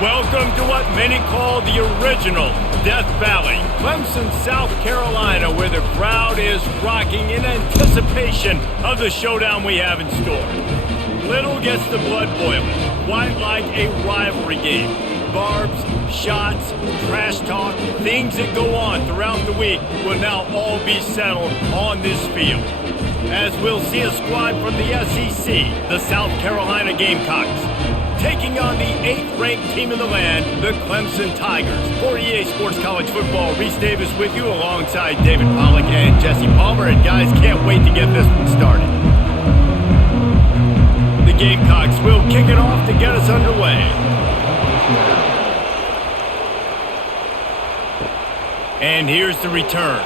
Welcome to what many call the original Death Valley, Clemson, South Carolina, where the crowd is rocking in anticipation of the showdown we have in store. Little gets the blood boiling, quite like a rivalry game. Barbs, shots, trash talk, things that go on throughout the week will now all be settled on this field. As we'll see a squad from the SEC, the South Carolina Gamecocks, taking on the 8th-ranked team in the land, the Clemson Tigers. For EA Sports College Football, Reese Davis with you alongside David Pollack and Jesse Palmer. And guys, can't wait to get this one started. The Gamecocks will kick it off to get us underway. And here's the return.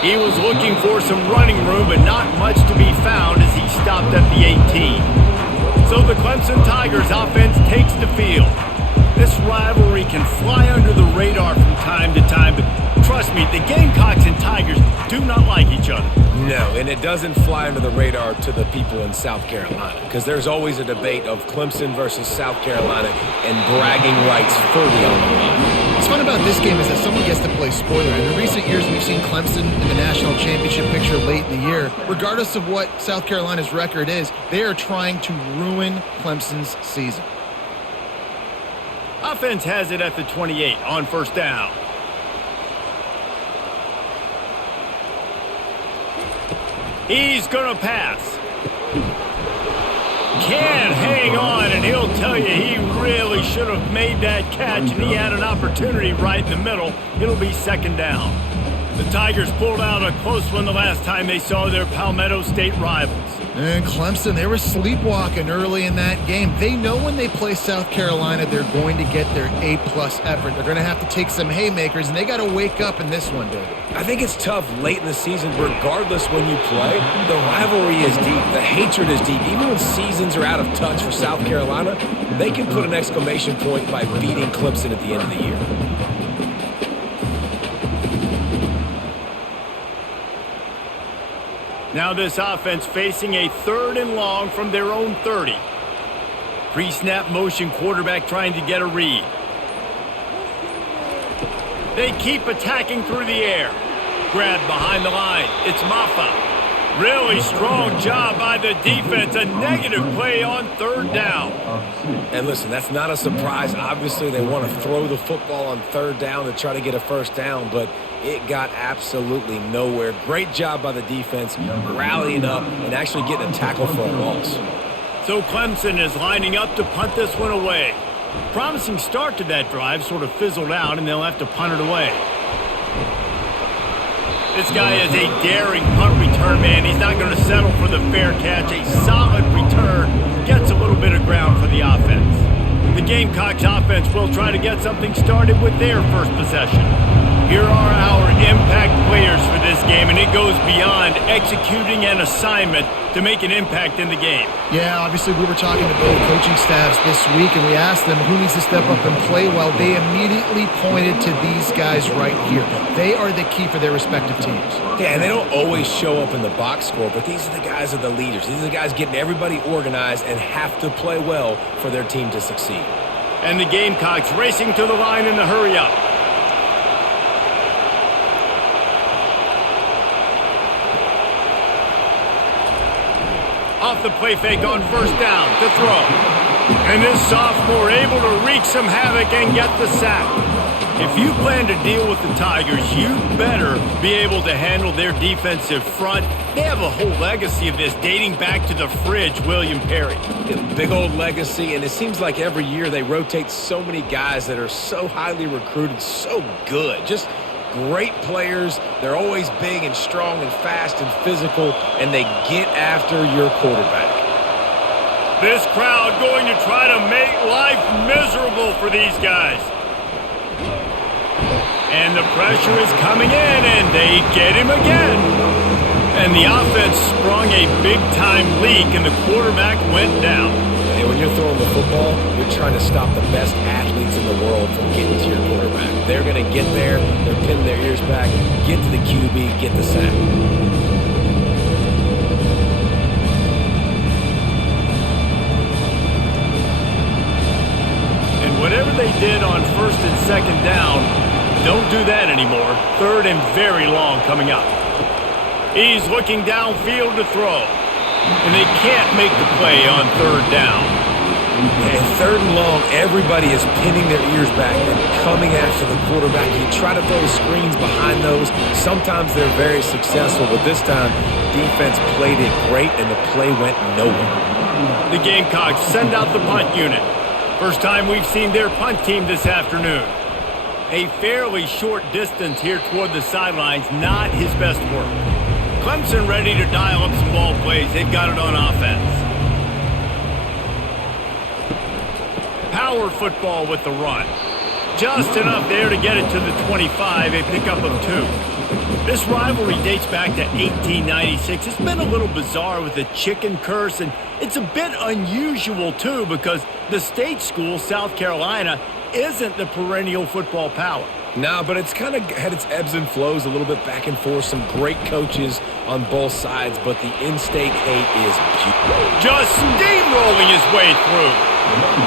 He was looking for some running room, but not much to be found as he stopped at the 18. So the Clemson Tigers offense takes the field. This rivalry can fly under the radar from time to time, but trust me, the Gamecocks and Tigers do not like each other. No, and it doesn't fly under the radar to the people in South Carolina, because there's always a debate of Clemson versus South Carolina and bragging rights fully on the line. What's fun about this game is that someone gets to play spoiler. In recent years, we've seen Clemson in the national championship picture late in the year. Regardless of what South Carolina's record is, they are trying to ruin Clemson's season. Offense has it at the 28 on first down. He's going to pass. Can't hang on, and he'll tell you he really should have made that catch, and he had an opportunity right in the middle. It'll be second down. The Tigers pulled out a close one the last time they saw their Palmetto State rivals. And Clemson, they were sleepwalking early in that game. They know when they play South Carolina, they're going to get their A-plus effort. They're going to have to take some haymakers, and they got to wake up in this one, David. I think it's tough late in the season, regardless when you play. The rivalry is deep. The hatred is deep. Even when seasons are out of touch for South Carolina, they can put an exclamation point by beating Clemson at the end of the year. Now this offense facing a 3rd and long from their own 30. Pre-snap motion, quarterback trying to get a read. They keep attacking through the air. Grab behind the line. It's Maffa. Really strong job by the defense. A negative play on 3rd down. And listen, that's not a surprise. Obviously, they want to throw the football on 3rd down to try to get a first down, but it got absolutely nowhere. Great job by the defense, rallying up and actually getting a tackle for a loss. So Clemson is lining up to punt this one away. Promising start to that drive, sort of fizzled out, and they'll have to punt it away. This guy is a daring punt return man. He's not going to settle for the fair catch. A solid return gets a little bit of ground for the offense. The Gamecocks offense will try to get something started with their first possession. Here are our impact players for this game, and it goes beyond executing an assignment to make an impact in the game. Yeah, obviously we were talking to both coaching staffs this week, and we asked them who needs to step up and play well. They immediately pointed to these guys right here. They are the key for their respective teams. Yeah, and they don't always show up in the box score, but these are the guys that are the leaders. These are the guys getting everybody organized and have to play well for their team to succeed. And the Gamecocks racing to the line in the hurry-up. Off the play fake on first down to throw. And this sophomore able to wreak some havoc and get the sack. If you plan to deal with the Tigers, you better be able to handle their defensive front. They have a whole legacy of this dating back to the fridge, William Perry. A big old legacy, and it seems like every year they rotate so many guys that are so highly recruited, so good. Just great players. They're always big and strong and fast and physical, and they get after your quarterback. This crowd going to try to make life miserable for these guys. And the pressure is coming in, and they get him again. And the offense sprung a big-time leak, and the quarterback went down. And when you're throwing the football, you're trying to stop the best athletes in the world from getting to your quarterback. They're going to get there. They're pinning their ears back, get to the QB, get the sack. they did on first and second down, don't do that anymore. Third and very long coming up. He's looking downfield to throw. And they can't make the play on third down. And third and long, everybody is pinning their ears back and coming after the quarterback. You try to throw screens behind those. Sometimes they're very successful, but this time, defense played it great, and the play went nowhere. The Gamecocks send out the punt unit. First time we've seen their punt team this afternoon. A fairly short distance here toward the sidelines, not his best work. Clemson ready to dial up some ball plays. They've got it on offense. Power football with the run. Just enough there to get it to the 25, a pickup of 2. This rivalry dates back to 1896. It's been a little bizarre with the chicken curse, and it's a bit unusual, too, because the state school, South Carolina, isn't the perennial football power. No, but it's kind of had its ebbs and flows a little bit back and forth. Some great coaches on both sides, but the in-state hate is beautiful. Just steamrolling his way through.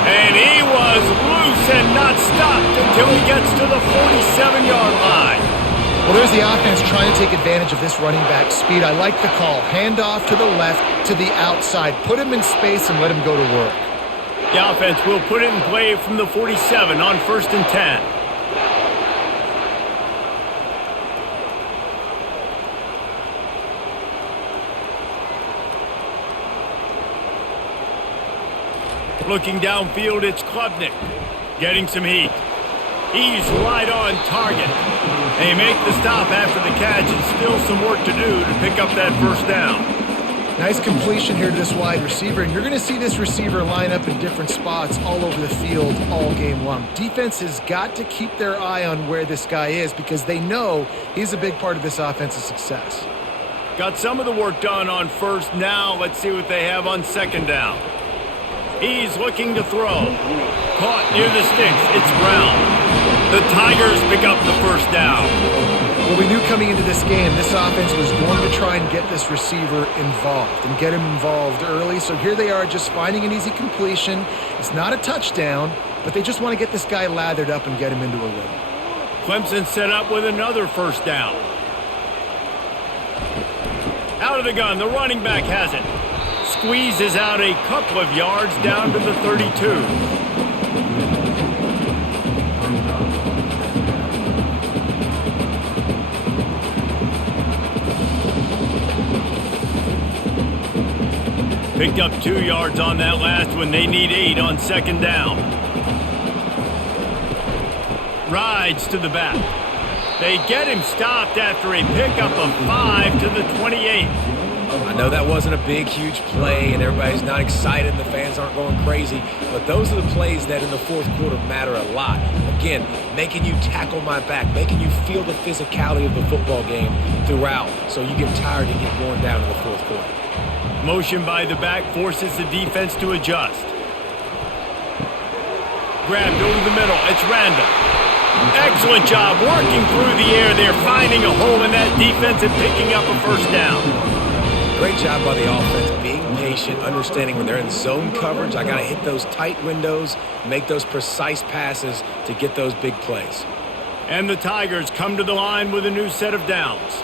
And he was loose and not stopped until he gets to the 47-yard line. Well, there's the offense trying to take advantage of this running back speed. I like the call. Hand off to the left, to the outside. Put him in space and let him go to work. The offense will put it in play from the 47 on first and 10. Looking downfield, it's Klubnik. Getting some heat. He's right on target. They make the stop after the catch, and still some work to do to pick up that first down. Nice completion here to this wide receiver, and you're going to see this receiver line up in different spots all over the field all game long. Defense has got to keep their eye on where this guy is because they know he's a big part of this offense's success. Got some of the work done on first. Now let's see what they have on second down. He's looking to throw. Caught near the sticks. It's Brown. The Tigers pick up the first down. Well, we knew coming into this game, this offense was going to try and get this receiver involved and get him involved early. So here they are just finding an easy completion. It's not a touchdown, but they just want to get this guy lathered up and get him into a rhythm. Clemson set up with another first down. Out of the gun, the running back has it. Squeezes out a couple of yards down to the 32. Picked up 2 yards on that last one. They need 8 on second down. Rides to the back. They get him stopped after a pickup of 5 to the 28. I know that wasn't a big, huge play, and everybody's not excited, and the fans aren't going crazy, but those are the plays that in the fourth quarter matter a lot. Again, making you tackle my back, making you feel the physicality of the football game throughout, so you get tired and get worn down in the fourth quarter. Motion by the back forces the defense to adjust. Grabbed over the middle. It's Randall. Excellent job working through the air. They're finding a hole in that defense and picking up a first down. Great job by the offense, being patient, understanding when they're in zone coverage, I got to hit those tight windows, make those precise passes to get those big plays. And the Tigers come to the line with a new set of downs.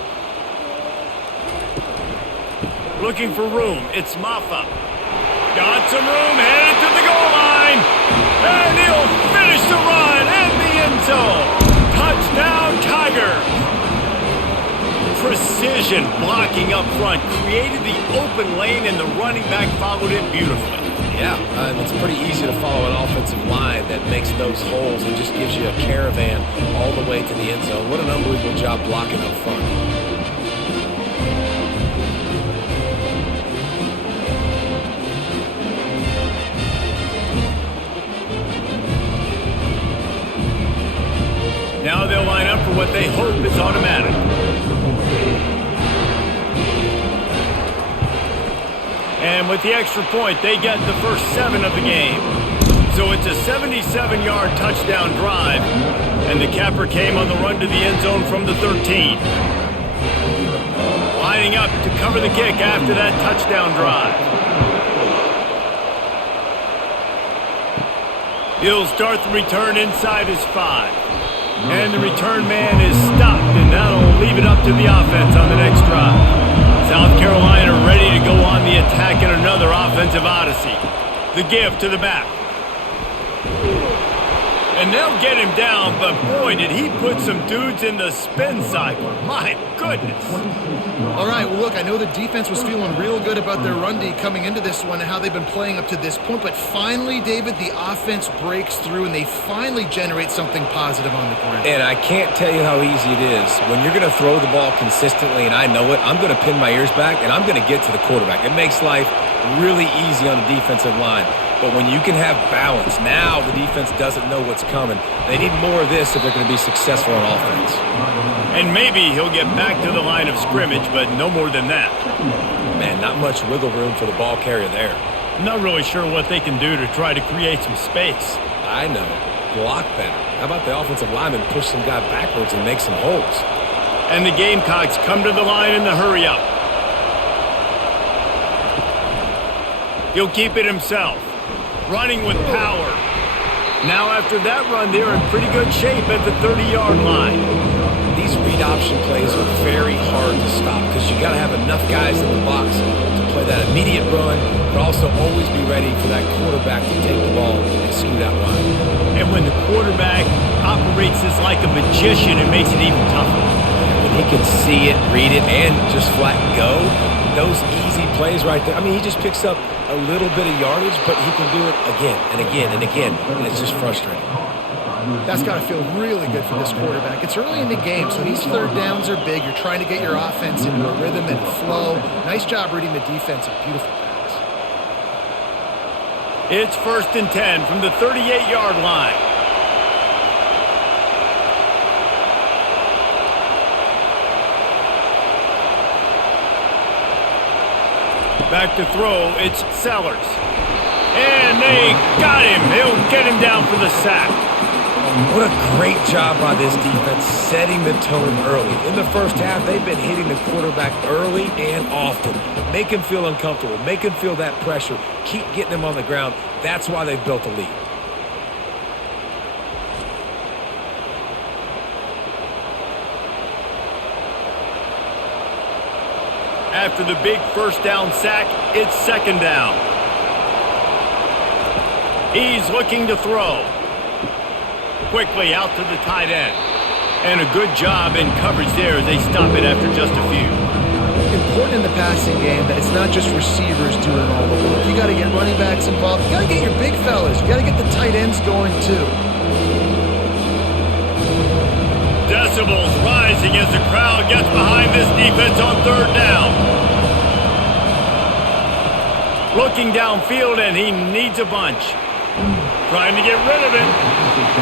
Looking for room, it's Maffa. Got some room, headed to the goal line. And he'll finish the run in the end zone. Touchdown, Tigers. Precision blocking up front created the open lane, and the running back followed it beautifully. Yeah, and it's pretty easy to follow an offensive line that makes those holes and just gives you a caravan all the way to the end zone. What an unbelievable job blocking up front. Now they'll line up for what they hope is automatic. And with the extra point, they get the first 7 of the game. So it's a 77-yard touchdown drive, and the capper came on the run to the end zone from the 13. Lining up to cover the kick after that touchdown drive. He'll start the return inside his 5. And the return man is stopped, and that'll leave it up to the offense on the next drive. South Carolina ready to go on the attack in another offensive odyssey. The give to the back. And they'll get him down, but boy, did he put some dudes in the spin cycle. My goodness. All right, well, look, I know the defense was feeling real good about their run D coming into this one and how they've been playing up to this point, but finally, David, the offense breaks through and they finally generate something positive on the ground. And I can't tell you how easy it is. When you're going to throw the ball consistently, and I know it, I'm going to pin my ears back, and I'm going to get to the quarterback. It makes life really easy on the defensive line. But when you can have balance, now the defense doesn't know what's coming. They need more of this if they're going to be successful on offense. And maybe he'll get back to the line of scrimmage, but no more than that. Man, not much wiggle room for the ball carrier there. I'm not really sure what they can do to try to create some space. I know. Block better. How about the offensive lineman push some guy backwards and make some holes? And the Gamecocks come to the line in the hurry-up. He'll keep it himself. Running with power. Now after that run, they're in pretty good shape at the 30-yard line. These read option plays are very hard to stop because you got to have enough guys in the box to play that immediate run, but also always be ready for that quarterback to take the ball and scoot out wide. And when the quarterback operates as like a magician, it makes it even tougher. When he can see it, read it, and just flat go, those easy plays right there. I mean, he just picks up a little bit of yardage, but he can do it again and again and again, and it's just frustrating. That's got to feel really good for this quarterback. It's early in the game, so these third downs are big. You're trying to get your offense into a rhythm and a flow. Nice job reading the defense. A beautiful pass. It's 1st and 10 from the 38-yard line. Back to throw, it's Sellers. And they got him. They'll get him down for the sack. What a great job by this defense setting the tone early. In the first half, they've been hitting the quarterback early and often. Make him feel uncomfortable. Make him feel that pressure. Keep getting him on the ground. That's why they've built a lead. After the big first down sack, it's 2nd down. He's looking to throw. Quickly out to the tight end. And a good job in coverage there as they stop it after just a few. Important in the passing game that it's not just receivers doing all the work. You got to get running backs involved. You got to get your big fellas. You got to get the tight ends going too. Decibels rising as the crowd gets behind this defense on 3rd down. Looking downfield, and he needs a bunch. Trying to get rid of it.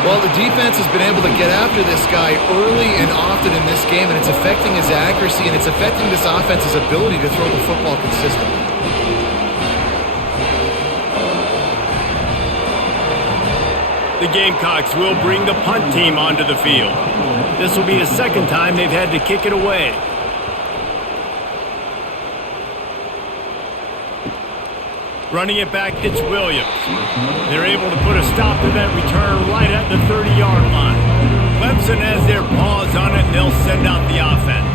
Well, the defense has been able to get after this guy early and often in this game, and it's affecting his accuracy, and it's affecting this offense's ability to throw the football consistently. The Gamecocks will bring the punt team onto the field. This will be the 2nd time they've had to kick it away. Running it back, it's Williams. They're able to put a stop to that return right at the 30-yard line. Clemson has their paws on it, and they'll send out the offense.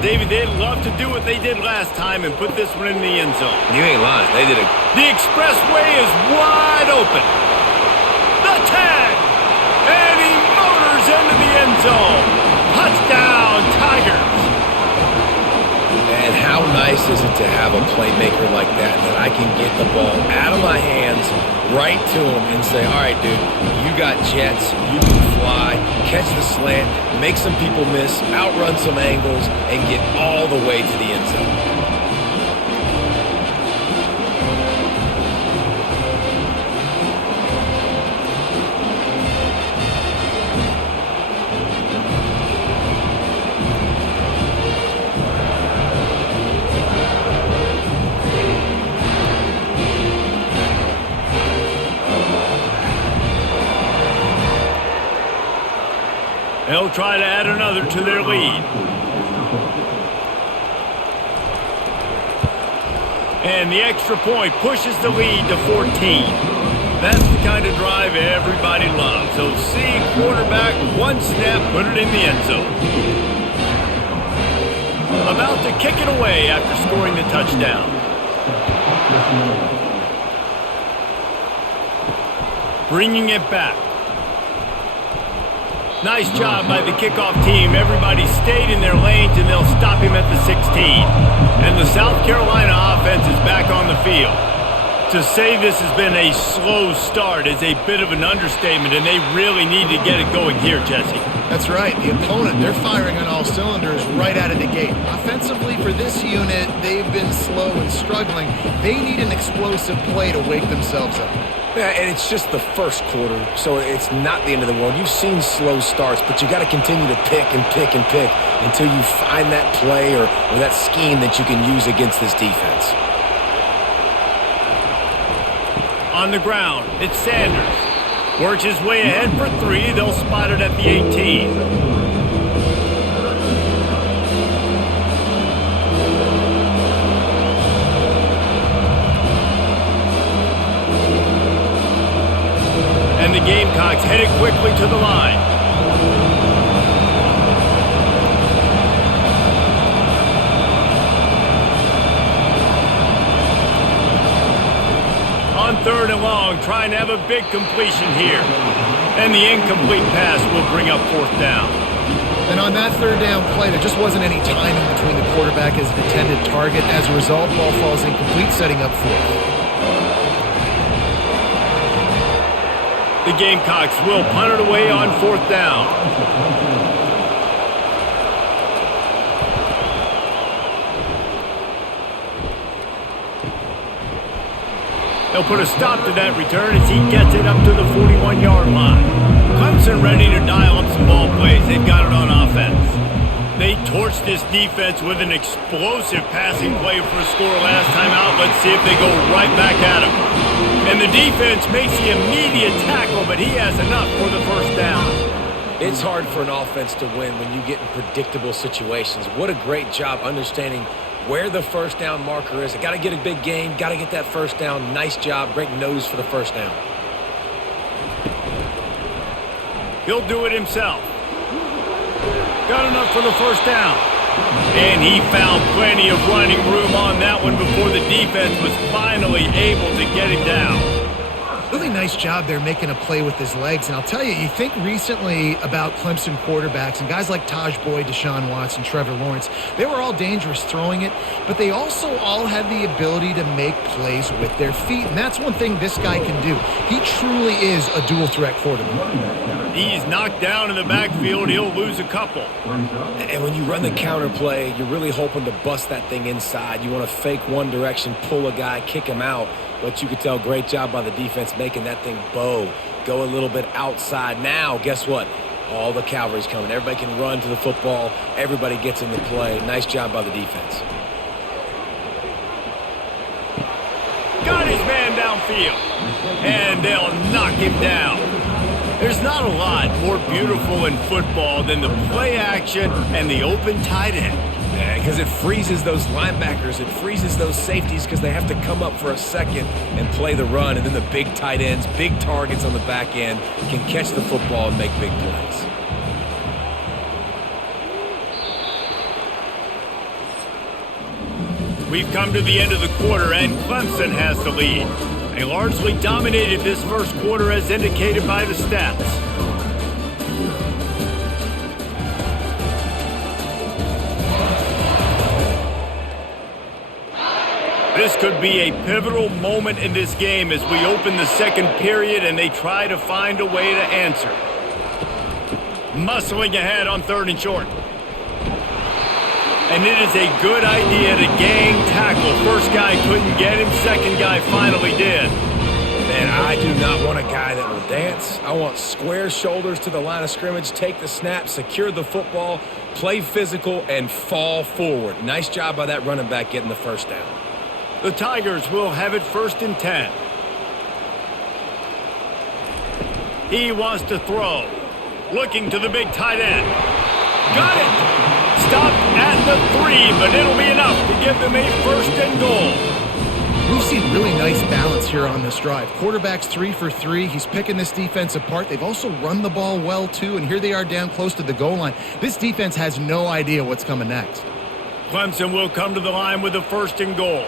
David, they'd love to do what they did last time and put this one in the end zone. You ain't lying. They did it. The expressway is wide open. The tag! And he motors into the end zone. Touchdown, Tigers! And how nice is it to have a playmaker like that I can get the ball out of my hands right to him and say, all right, dude, you got jets, you can fly, catch the slant, make some people miss, outrun some angles, and get all the way to the end zone. They'll try to add another to their lead. And the extra point pushes the lead to 14. That's the kind of drive everybody loves. So see quarterback, one snap, put it in the end zone. About to kick it away after scoring the touchdown. Bringing it back. Nice job by the kickoff team. Everybody stayed in their lanes, and they'll stop him at the 16. And the South Carolina offense is back on the field. To say this has been a slow start is a bit of an understatement, and they really need to get it going here, Jesse. That's right. The opponent, they're firing on all cylinders right out of the gate. Offensively, for this unit, they've been slow and struggling. They need an explosive play to wake themselves up. Yeah, and it's just the first quarter, so it's not the end of the world. You've seen slow starts, but you got to continue to pick and pick and pick until you find that play or that scheme that you can use against this defense. On the ground, it's Sanders. Works his way ahead for 3. They'll spot it at the 18. And the Gamecocks headed quickly to the line. On 3rd and long, trying to have a big completion here. And the incomplete pass will bring up 4th down. And on that 3rd down play, there just wasn't any timing between the quarterback and his intended target. As a result, ball falls incomplete, setting up 4th. The Gamecocks will punt it away on 4th down. They'll put a stop to that return as he gets it up to the 41-yard line. Clemson ready to dial up some ball plays. They've got it on offense. They torched this defense with an explosive passing play for a score last time out. Let's see if they go right back at him. And the defense makes the immediate tackle, but he has enough for the 1st down. It's hard for an offense to win when you get in predictable situations. What a great job understanding where the 1st down marker is. Got to get a big gain, got to get that 1st down. Nice job, great nose for the 1st down. He'll do it himself. Got enough for the 1st down. And he found plenty of running room on that one before the defense was finally able to get him down. Really nice job there making a play with his legs. And I'll tell you, you think recently about Clemson quarterbacks and guys like Taj Boyd, Deshaun Watson, Trevor Lawrence, they were all dangerous throwing it, but they also all had the ability to make plays with their feet. And that's one thing this guy can do. He truly is a dual threat quarterback. He's knocked down in the backfield. He'll lose a couple. And when you run the counter play, you're really hoping to bust that thing inside. You want to fake one direction, pull a guy, kick him out. But you could tell, great job by the defense making that thing bow, go a little bit outside. Now, guess what? All the cavalry's coming. Everybody can run to the football. Everybody gets in the play. Nice job by the defense. Got his man downfield. And they'll knock him down. There's not a lot more beautiful in football than the play action and the open tight end. Because it freezes those linebackers. It freezes those safeties because they have to come up for a second and play the run. And then the big tight ends, big targets on the back end can catch the football and make big plays. We've come to the end of the quarter, and Clemson has the lead. They largely dominated this 1st quarter as indicated by the stats. This could be a pivotal moment in this game as we open the 2nd period and they try to find a way to answer. Muscling ahead on 3rd and short. And it is a good idea to gang tackle. First guy couldn't get him, 2nd guy finally did. Man, I do not want a guy that will dance. I want square shoulders to the line of scrimmage, take the snap, secure the football, play physical, and fall forward. Nice job by that running back getting the 1st down. The Tigers will have it 1st and 10. He wants to throw. Looking to the big tight end. Got it! Stopped at the 3, but it'll be enough to give them a 1st and goal. We've seen really nice balance here on this drive. Quarterback's 3 for 3. He's picking this defense apart. They've also run the ball well, too, and here they are down close to the goal line. This defense has no idea what's coming next. Clemson will come to the line with the 1st and goal.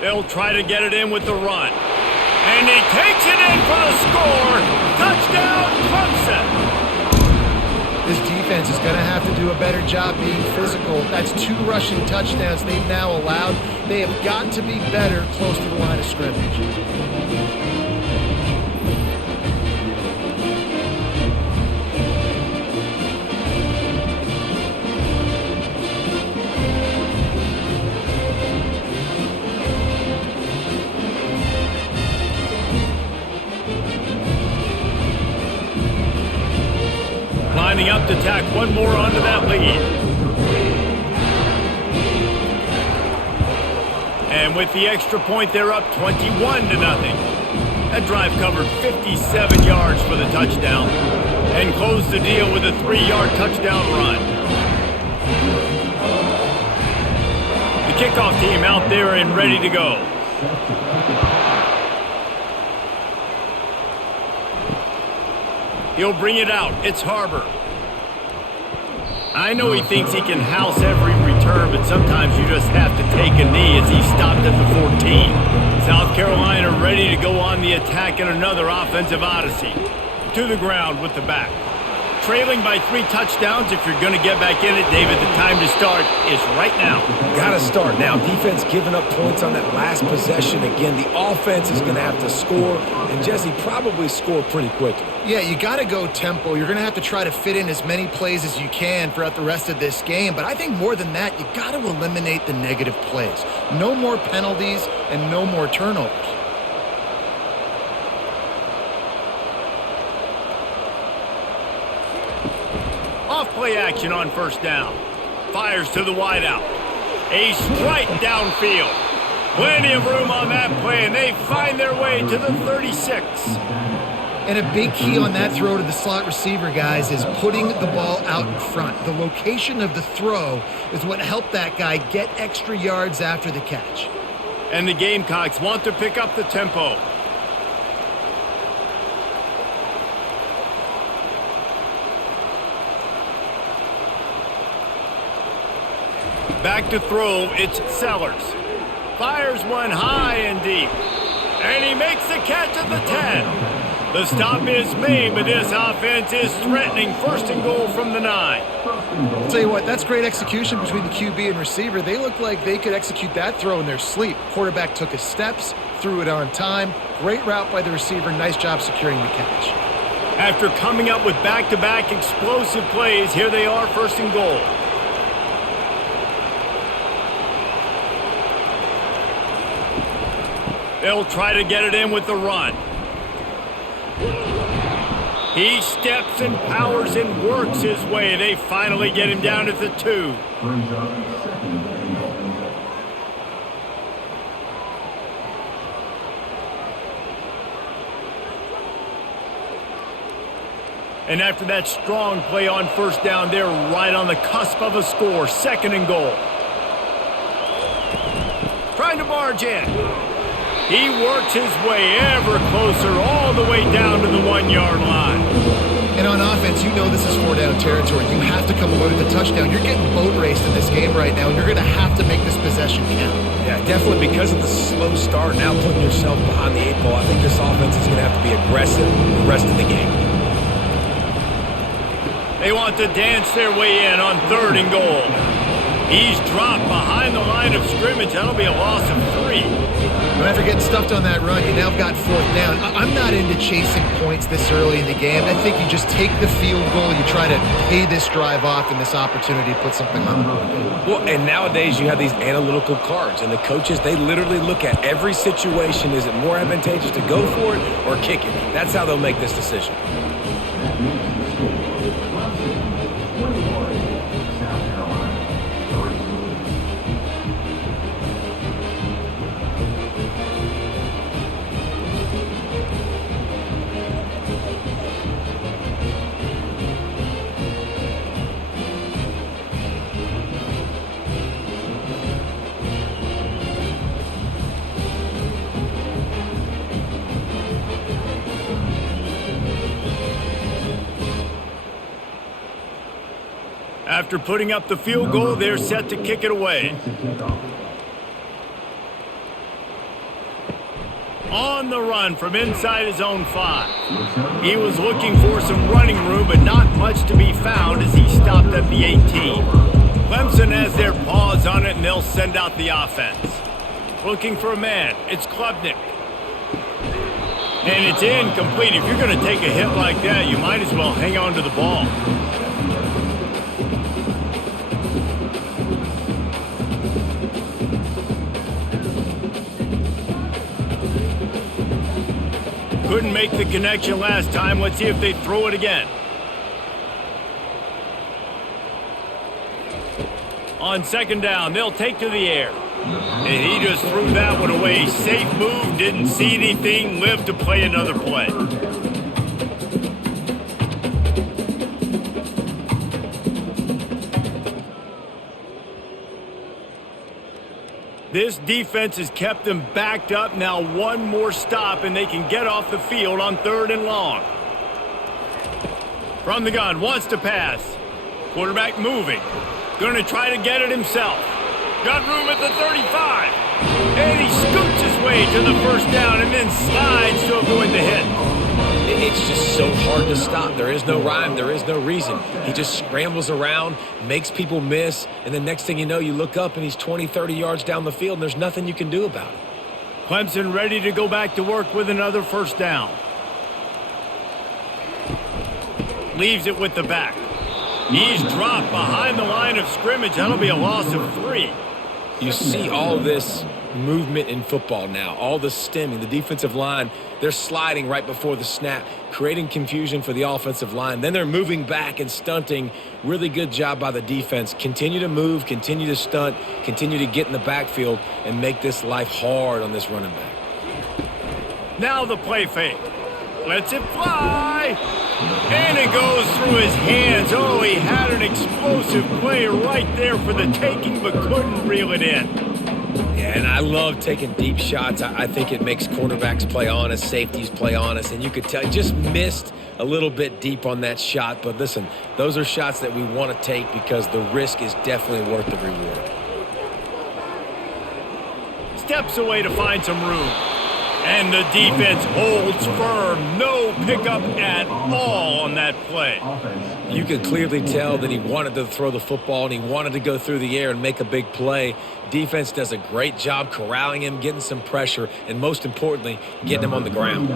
They'll try to get it in with the run. And he takes it in for the score. Touchdown, Clemson. This defense is going to have to do a better job being physical. That's 2 rushing touchdowns they've now allowed. They have got to be better close to the line of scrimmage. Lining up to tack one more onto that lead. And with the extra point, they're up 21-0. That drive covered 57 yards for the touchdown and closed the deal with a 3-yard touchdown run. The kickoff team out there and ready to go. He'll bring it out. It's Harbor. I know he thinks he can house every return, but sometimes you just have to take a knee as he stopped at the 14. South Carolina ready to go on the attack in another offensive odyssey. To the ground with the back. Trailing by 3 touchdowns. If you're going to get back in it, David, the time to start is right now. Got to start now. Defense giving up points on that last possession. Again, the offense is going to have to score, and Jesse probably score pretty quickly. Yeah, you got to go tempo. You're going to have to try to fit in as many plays as you can throughout the rest of this game. But I think more than that, you got to eliminate the negative plays. No more penalties and no more turnovers. Off-play action on 1st down. Fires to the wideout. A strike downfield. Plenty of room on that play, and they find their way to the 36. And a big key on that throw to the slot receiver, guys, is putting the ball out in front. The location of the throw is what helped that guy get extra yards after the catch. And the Gamecocks want to pick up the tempo. Back to throw, it's Sellers. Fires one high and deep. And he makes the catch at the 10. The stop is made, but this offense is threatening 1st and goal from the 9. I'll tell you what, that's great execution between the QB and receiver. They look like they could execute that throw in their sleep. Quarterback took his steps, threw it on time. Great route by the receiver. Nice job securing the catch. After coming up with back-to-back explosive plays, here they are 1st and goal. They'll try to get it in with the run. He steps and powers and works his way. They finally get him down at the 2. And after that strong play on 1st down, they're right on the cusp of a score. 2nd and goal. Trying to barge in. He works his way ever closer all the way down to the 1-yard line. And on offense, you know this is 4-down territory. You have to come away with a touchdown. You're getting boat raced in this game right now, and you're going to have to make this possession count. Yeah, definitely because of the slow start, now putting yourself behind the 8 ball. I think this offense is going to have to be aggressive the rest of the game. They want to dance their way in on 3rd and goal. He's dropped behind the line of scrimmage. That'll be a loss of 3. And after getting stuffed on that run, you now have got 4th down. I'm not into chasing points this early in the game. I think you just take the field goal, you try to pay this drive off, and this opportunity to put something on the board. Well, and nowadays you have these analytical cards, and the coaches, they literally look at every situation. Is it more advantageous to go for it or kick it? That's how they'll make this decision. After putting up the field goal, they're set to kick it away. On the run from inside his own 5. He was looking for some running room, but not much to be found as he stopped at the 18. Clemson has their paws on it, and they'll send out the offense. Looking for a man. It's Klubnik. And it's incomplete. If you're going to take a hit like that, you might as well hang on to the ball. Couldn't make the connection last time. Let's see if they throw it again. On second down, they'll take to the air. And he just threw that one away. Safe move, didn't see anything, lived to play another play. This defense has kept them backed up. Now one more stop, and they can get off the field on 3rd and long. From the gun, wants to pass. Quarterback moving. Going to try to get it himself. Got room at the 35. And he scoots his way to the first down and then slides to avoid the hit. It's just so hard to stop. There is no rhyme. There is no reason. He just scrambles around, makes people miss, and the next thing you know, you look up and he's 20, 30 yards down the field, and there's nothing you can do about it. Clemson ready to go back to work with another first down. Leaves it with the back. He's dropped behind the line of scrimmage. That'll be a loss of 3. You see all this movement in football now, all the stemming, the defensive line, they're sliding right before the snap, creating confusion for the offensive line. Then they're moving back and stunting. Really good job by the defense. Continue to move, continue to stunt, continue to get in the backfield and make this life hard on this running back. Now the play fake. Lets it fly. And it goes through his hands. Oh, he had an explosive play right there for the taking, but couldn't reel it in. Yeah, and I love taking deep shots. I think it makes cornerbacks play honest, safeties play honest, and you could tell he just missed a little bit deep on that shot. But listen, those are shots that we want to take because the risk is definitely worth the reward. Steps away to find some room. And the defense holds firm. No pickup at all on that play. You could clearly tell that he wanted to throw the football and he wanted to go through the air and make a big play. Defense does a great job corralling him, getting some pressure, and most importantly, getting him on the ground.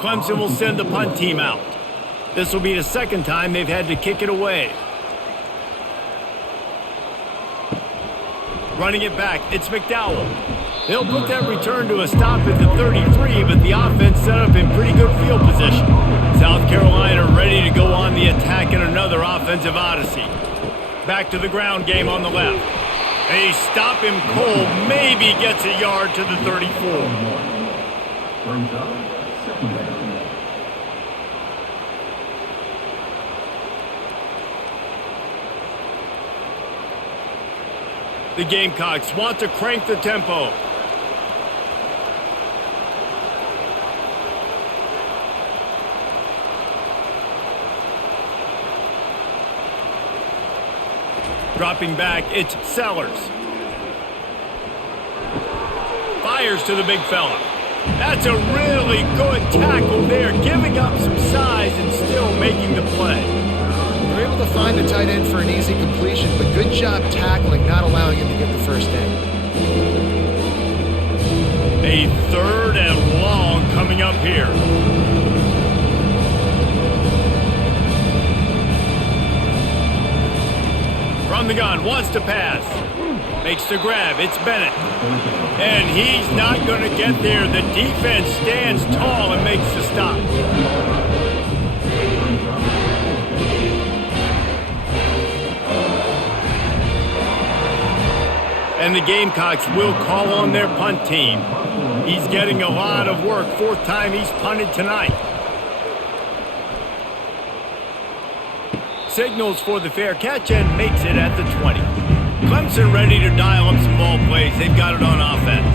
Clemson will send the punt team out. This will be the second time they've had to kick it away. Running it back, it's McDowell. They'll put that return to a stop at the 33, but the offense set up in pretty good field position. South Carolina ready to go on the attack in another offensive odyssey. Back to the ground game on the left. They stop him cold, maybe gets a yard to the 34. The Gamecocks want to crank the tempo. Dropping back, it's Sellers. Fires to the big fella. That's a really good tackle there, giving up some size and still making the play. They're able to find the tight end for an easy completion, but good job tackling, not allowing him to get the first down. A 3rd and long coming up here. From the gun, wants to pass. Makes the grab, it's Bennett. And he's not going to get there. The defense stands tall and makes the stop. And the Gamecocks will call on their punt team. He's getting a lot of work. 4th time he's punted tonight. Signals for the fair catch and makes it at the 20. Clemson ready to dial up some ball plays. They've got it on offense.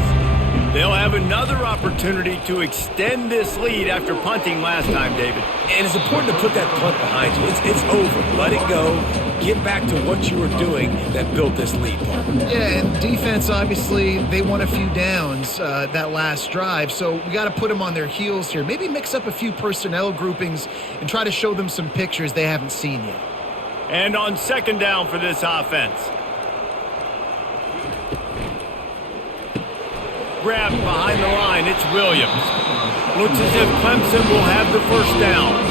They'll have another opportunity to extend this lead after punting last time, David. And it's important to put that punt behind you. It's over. Let it go. Get back to what you were doing that built this lead, Paul. Yeah, and defense, obviously, they won a few downs that last drive, so we got to put them on their heels here. Maybe mix up a few personnel groupings and try to show them some pictures they haven't seen yet. And on second down for this offense. Grabbed behind the line, it's Williams. Looks as if Clemson will have the first down.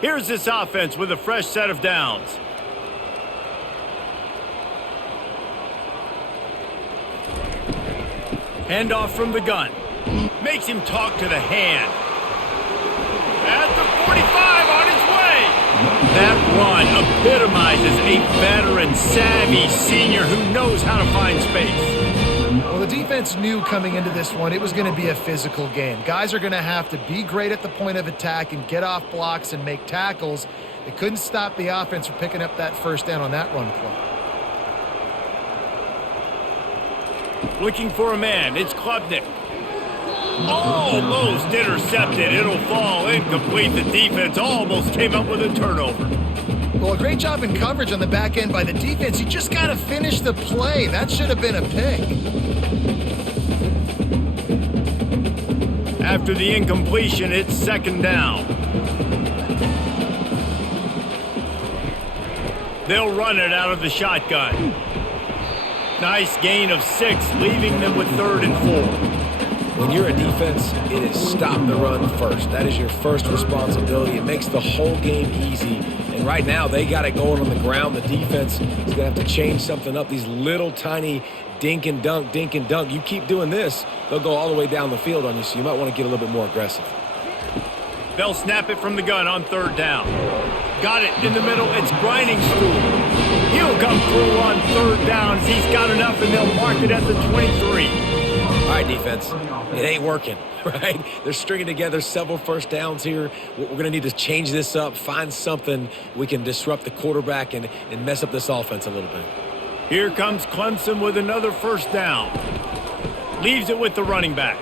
Here's this offense with a fresh set of downs. Handoff from the gun. Makes him talk to the hand. At the 45 on his way. That run epitomizes a veteran, savvy senior who knows how to find space. Well, the defense knew coming into this one it was going to be a physical game. Guys are going to have to be great at the point of attack and get off blocks and make tackles. They couldn't stop the offense from picking up that first down on that run play. Looking for a man, it's Klubnik. Almost intercepted. It'll fall incomplete. The defense almost came up with a turnover. Well, a great job in coverage on the back end by the defense. You just got to finish the play. That should have been a pick. After the incompletion, it's second down. They'll run it out of the shotgun. Nice gain of 6, leaving them with 3rd and 4. When you're a defense, it is stop the run first. That is your first responsibility. It makes the whole game easy. And right now, they got it going on the ground. The defense is going to have to change something up. These little tiny dink and dunk, dink and dunk. You keep doing this, they'll go all the way down the field on you, so you might want to get a little bit more aggressive. They'll snap it from the gun on 3rd down. Got it in the middle. It's Grinding Stool. He'll come through on 3rd down. He's got enough, and they'll mark it at the 23. All right, defense, it ain't working, right? They're stringing together several first downs here. We're going to need to change this up, find something we can disrupt the quarterback and mess up this offense a little bit. Here comes Clemson with another first down. Leaves it with the running back.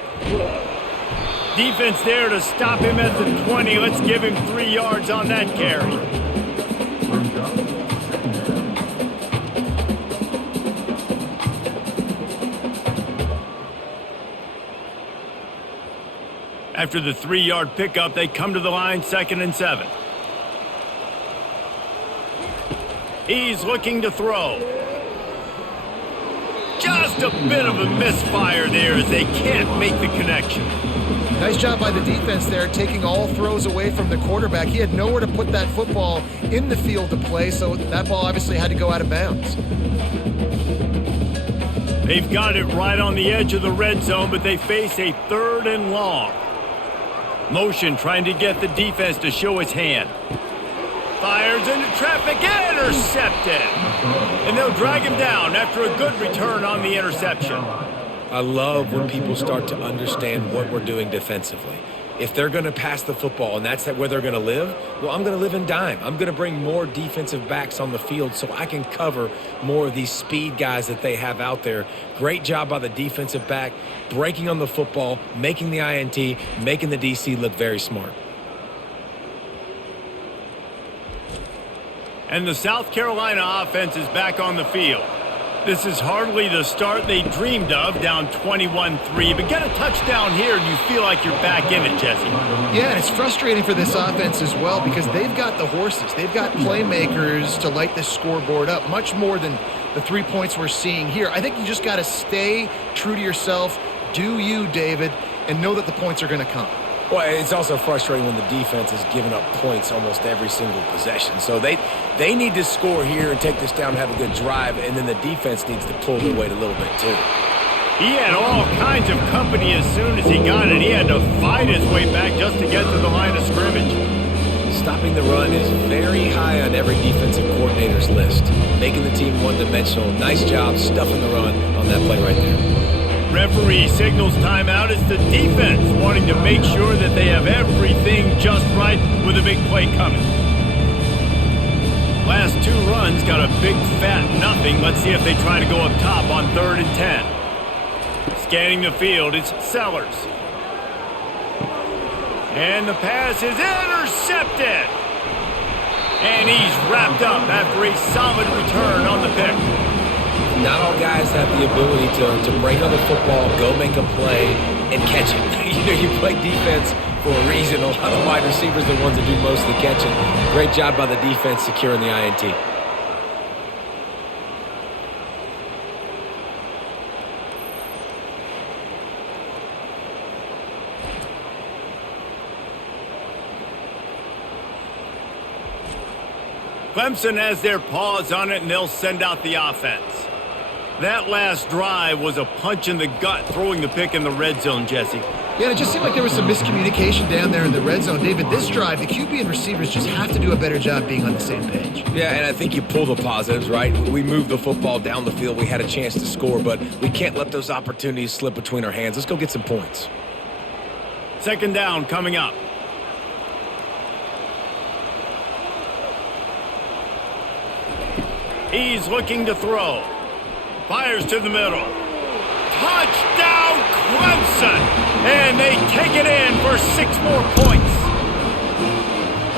Defense there to stop him at the 20. Let's give him 3 yards on that carry. After the 3-yard pickup, they come to the line, 2nd and 7. He's looking to throw. Just a bit of a misfire there as they can't make the connection. Nice job by the defense there, taking all throws away from the quarterback. He had nowhere to put that football in the field to play, so that ball obviously had to go out of bounds. They've got it right on the edge of the red zone, but they face a 3rd and long. Motion trying to get the defense to show his hand. Fires into traffic, intercepted. And they'll drag him down after a good return on the interception. I love when people start to understand what we're doing defensively. If they're going to pass the football and that's where they're going to live, well, I'm going to live in dime. I'm going to bring more defensive backs on the field so I can cover more of these speed guys that they have out there. Great job by the defensive back, breaking on the football, making the INT, making the DC look very smart. And the South Carolina offense is back on the field. This is hardly the start they dreamed of, down 21-3. But get a touchdown here and you feel like you're back in it, Jesse. Yeah, and it's frustrating for this offense as well because they've got the horses. They've got playmakers to light this scoreboard up, much more than the 3 points we're seeing here. I think you just got to stay true to yourself, do you, David, and know that the points are going to come. Well, it's also frustrating when the defense is giving up points almost every single possession. So they need to score here and take this down and have a good drive, and then the defense needs to pull their weight a little bit too. He had all kinds of company as soon as he got it. He had to fight his way back just to get to the line of scrimmage. Stopping the run is very high on every defensive coordinator's list. Making the team one-dimensional. Nice job stuffing the run on that play right there. Referee signals timeout as the defense wanting to make sure that they have everything just right with a big play coming. Last 2 runs got a big fat nothing. Let's see if they try to go up top on 3rd and 10. Scanning the field, it's Sellers. And the pass is intercepted. And he's wrapped up after a solid return on the pick. Not all guys have the ability to break on the football, go make a play, and catch it. You play defense for a reason. A lot of wide receivers are the ones that do most of the catching. Great job by the defense securing the INT. Clemson has their paws on it, and they'll send out the offense. That last drive was a punch in the gut, throwing the pick in the red zone, Jesse. Yeah, it just seemed like there was some miscommunication down there in the red zone. David, this drive, the QB and receivers just have to do a better job being on the same page. Yeah, and I think you pull the positives, right? We moved the football down the field. We had a chance to score, but we can't let those opportunities slip between our hands. Let's go get some points. 2nd down coming up. He's looking to throw. Fires to the middle. Touchdown, Clemson! And they take it in for 6 more points.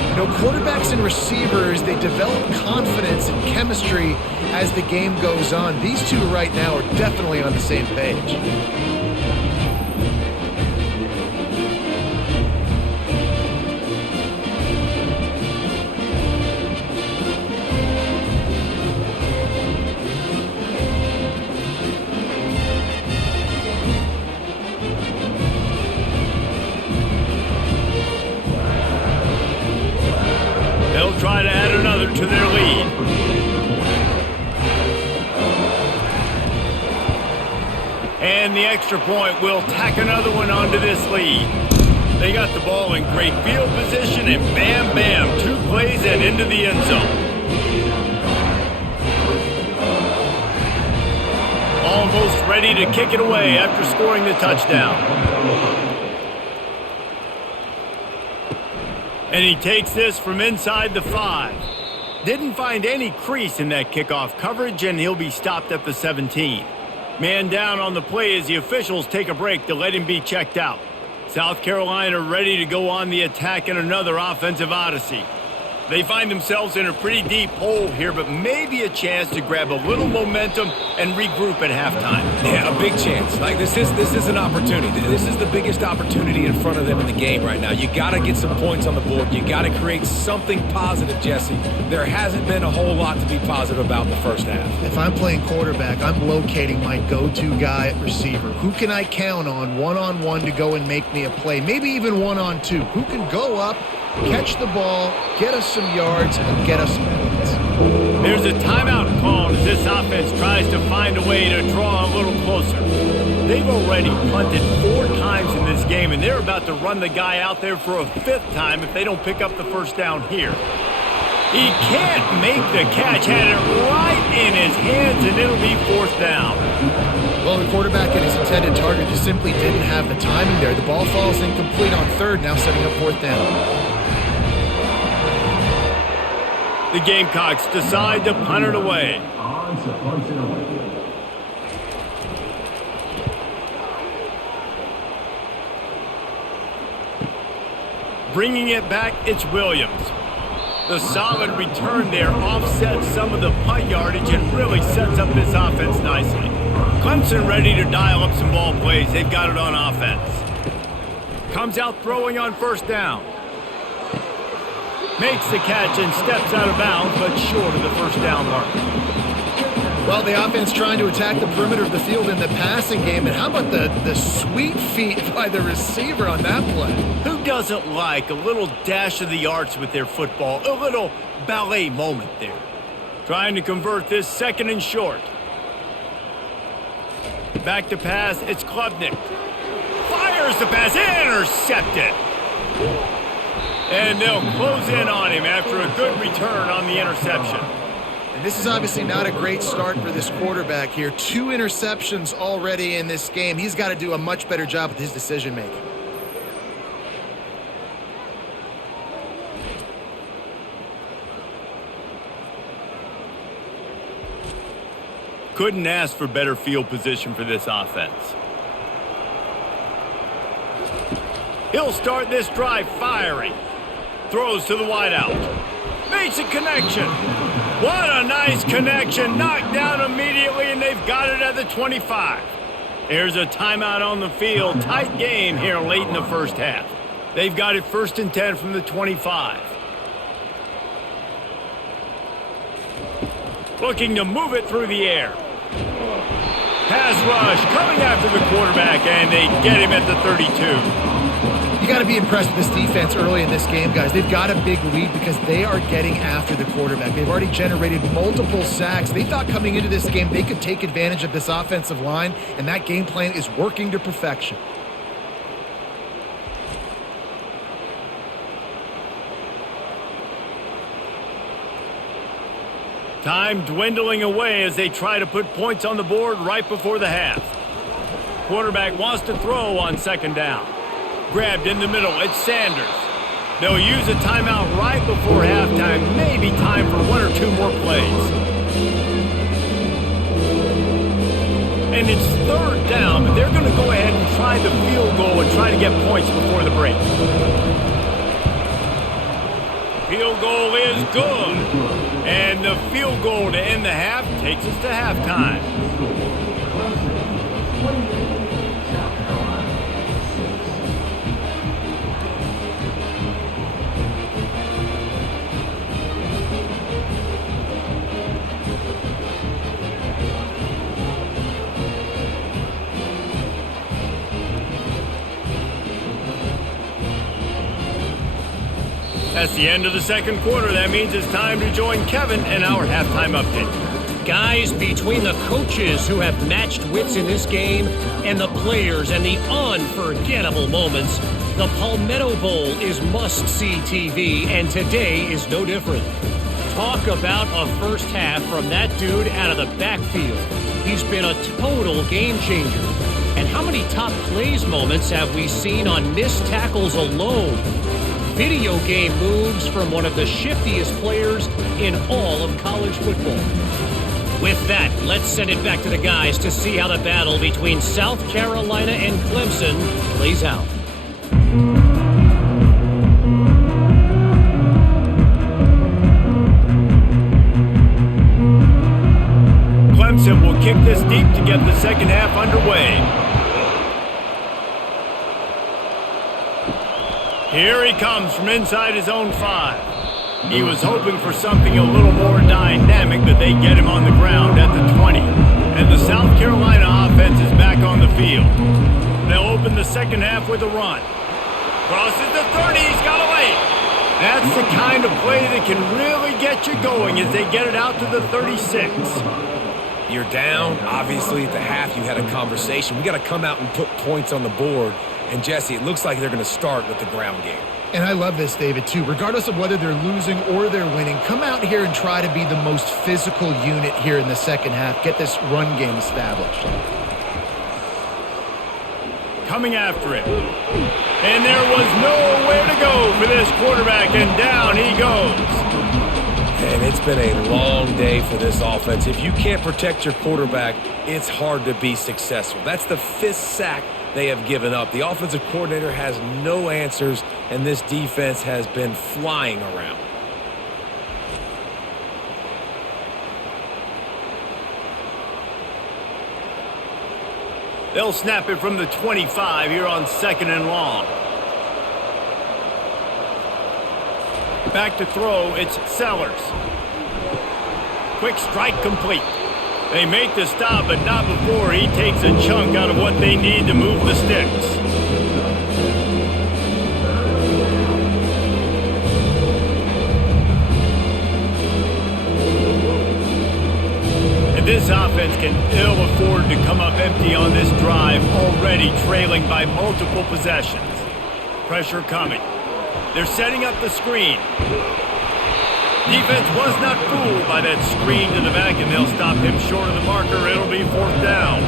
You know, quarterbacks and receivers, they develop confidence and chemistry as the game goes on. These two right now are definitely on the same page. Try to add another to their lead. And the extra point will tack another one onto this lead. They got the ball in great field position, and bam, bam, 2 plays and into the end zone. Almost ready to kick it away after scoring the touchdown. And he takes this from inside the 5. Didn't find any crease in that kickoff coverage, and he'll be stopped at the 17. Man down on the play as the officials take a break to let him be checked out. South Carolina ready to go on the attack in another offensive odyssey. They find themselves in a pretty deep hole here, but maybe a chance to grab a little momentum and regroup at halftime. Yeah, a big chance. Like this is an opportunity. This is the biggest opportunity in front of them in the game right now. You got to get some points on the board. You got to create something positive, Jesse. There hasn't been a whole lot to be positive about in the first half. If I'm playing quarterback, I'm locating my go-to guy at receiver. Who can I count on one-on-one to go and make me a play? Maybe even one-on-two. Who can go up, catch the ball, get us some yards, and get us some points. There's a timeout called as this offense tries to find a way to draw a little closer. They've already punted 4 times in this game, and they're about to run the guy out there for a 5th time if they don't pick up the first down here. He can't make the catch, had it right in his hands, and it'll be 4th down. Well, the quarterback and his intended target just simply didn't have the timing there. The ball falls incomplete on 3rd, now setting up 4th down. The Gamecocks decide to punt it away. Bringing it back, it's Williams. The solid return there offsets some of the punt yardage and really sets up this offense nicely. Clemson ready to dial up some ball plays. They've got it on offense. Comes out throwing on 1st down. Makes the catch and steps out of bounds, but short of the 1st down mark. Well, the offense trying to attack the perimeter of the field in the passing game. And how about the sweet feet by the receiver on that play? Who doesn't like a little dash of the arts with their football? A little ballet moment there. Trying to convert this 2nd and short. Back to pass, it's Klubnik. Fires the pass, intercepted. And they'll close in on him after a good return on the interception. And this is obviously not a great start for this quarterback here. 2 interceptions already in this game. He's got to do a much better job with his decision-making. Couldn't ask for better field position for this offense. He'll start this drive firing. Throws to the wideout. Makes a connection. What a nice connection. Knocked down immediately, and they've got it at the 25. Here's a timeout on the field. Tight game here late in the first half. They've got it 1st and 10 from the 25. Looking to move it through the air. Pass rush coming after the quarterback, and they get him at the 32. You got to be impressed with this defense early in this game, guys. They've got a big lead because they are getting after the quarterback. They've already generated multiple sacks. They thought coming into this game they could take advantage of this offensive line, and that game plan is working to perfection. Time dwindling away as they try to put points on the board right before the half. Quarterback wants to throw on 2nd down. Grabbed in the middle, it's Sanders. They'll use a timeout right before halftime. Maybe time for 1 or 2 more plays. And it's 3rd down, but they're going to go ahead and try the field goal and try to get points before the break. Field goal is good. And the field goal to end the half takes us to halftime. That's the end of the 2nd quarter. That means it's time to join Kevin in our halftime update. Guys, between the coaches who have matched wits in this game and the players and the unforgettable moments, the Palmetto Bowl is must-see TV, and today is no different. Talk about a first half from that dude out of the backfield. He's been a total game changer. And how many top plays moments have we seen on missed tackles alone? Video game moves from one of the shiftiest players in all of college football. With that, let's send it back to the guys to see how the battle between South Carolina and Clemson plays out. Clemson will kick this deep to get the 2nd half underway. Here he comes from inside his own 5. He was hoping for something a little more dynamic, but they get him on the ground at the 20. And the South Carolina offense is back on the field. They'll open the 2nd half with a run. Crosses the 30, he's got away. That's the kind of play that can really get you going as they get it out to the 36. You're down. Obviously, at the half, you had a conversation. We got to come out and put points on the board. And, Jesse, it looks like they're going to start with the ground game. And I love this, David, too. Regardless of whether they're losing or they're winning, come out here and try to be the most physical unit here in the 2nd half. Get this run game established. Coming after it. And there was nowhere to go for this quarterback, and down he goes. And it's been a long day for this offense. If you can't protect your quarterback, it's hard to be successful. That's the 5th sack they have given up. The offensive coordinator has no answers, and this defense has been flying around. They'll snap it from the 25 here on 2nd and long. Back to throw, it's Sellers. Quick strike complete. They make the stop, but not before he takes a chunk out of what they need to move the sticks. And this offense can ill afford to come up empty on this drive, already trailing by multiple possessions. Pressure coming. They're setting up the screen. Defense was not fooled by that screen to the back, and they'll stop him short of the marker. It'll be 4th down.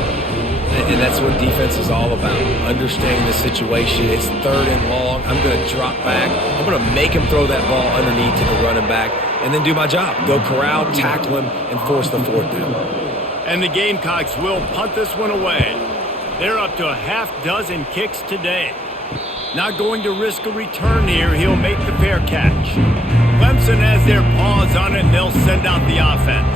And that's what defense is all about, understanding the situation. It's 3rd and long. I'm going to drop back. I'm going to make him throw that ball underneath to the running back and then do my job. Go corral, tackle him, and force the 4th down. And the Gamecocks will punt this one away. They're up to a half-dozen kicks today. Not going to risk a return here. He'll make the fair catch. Clemson has their paws on it, and they'll send out the offense.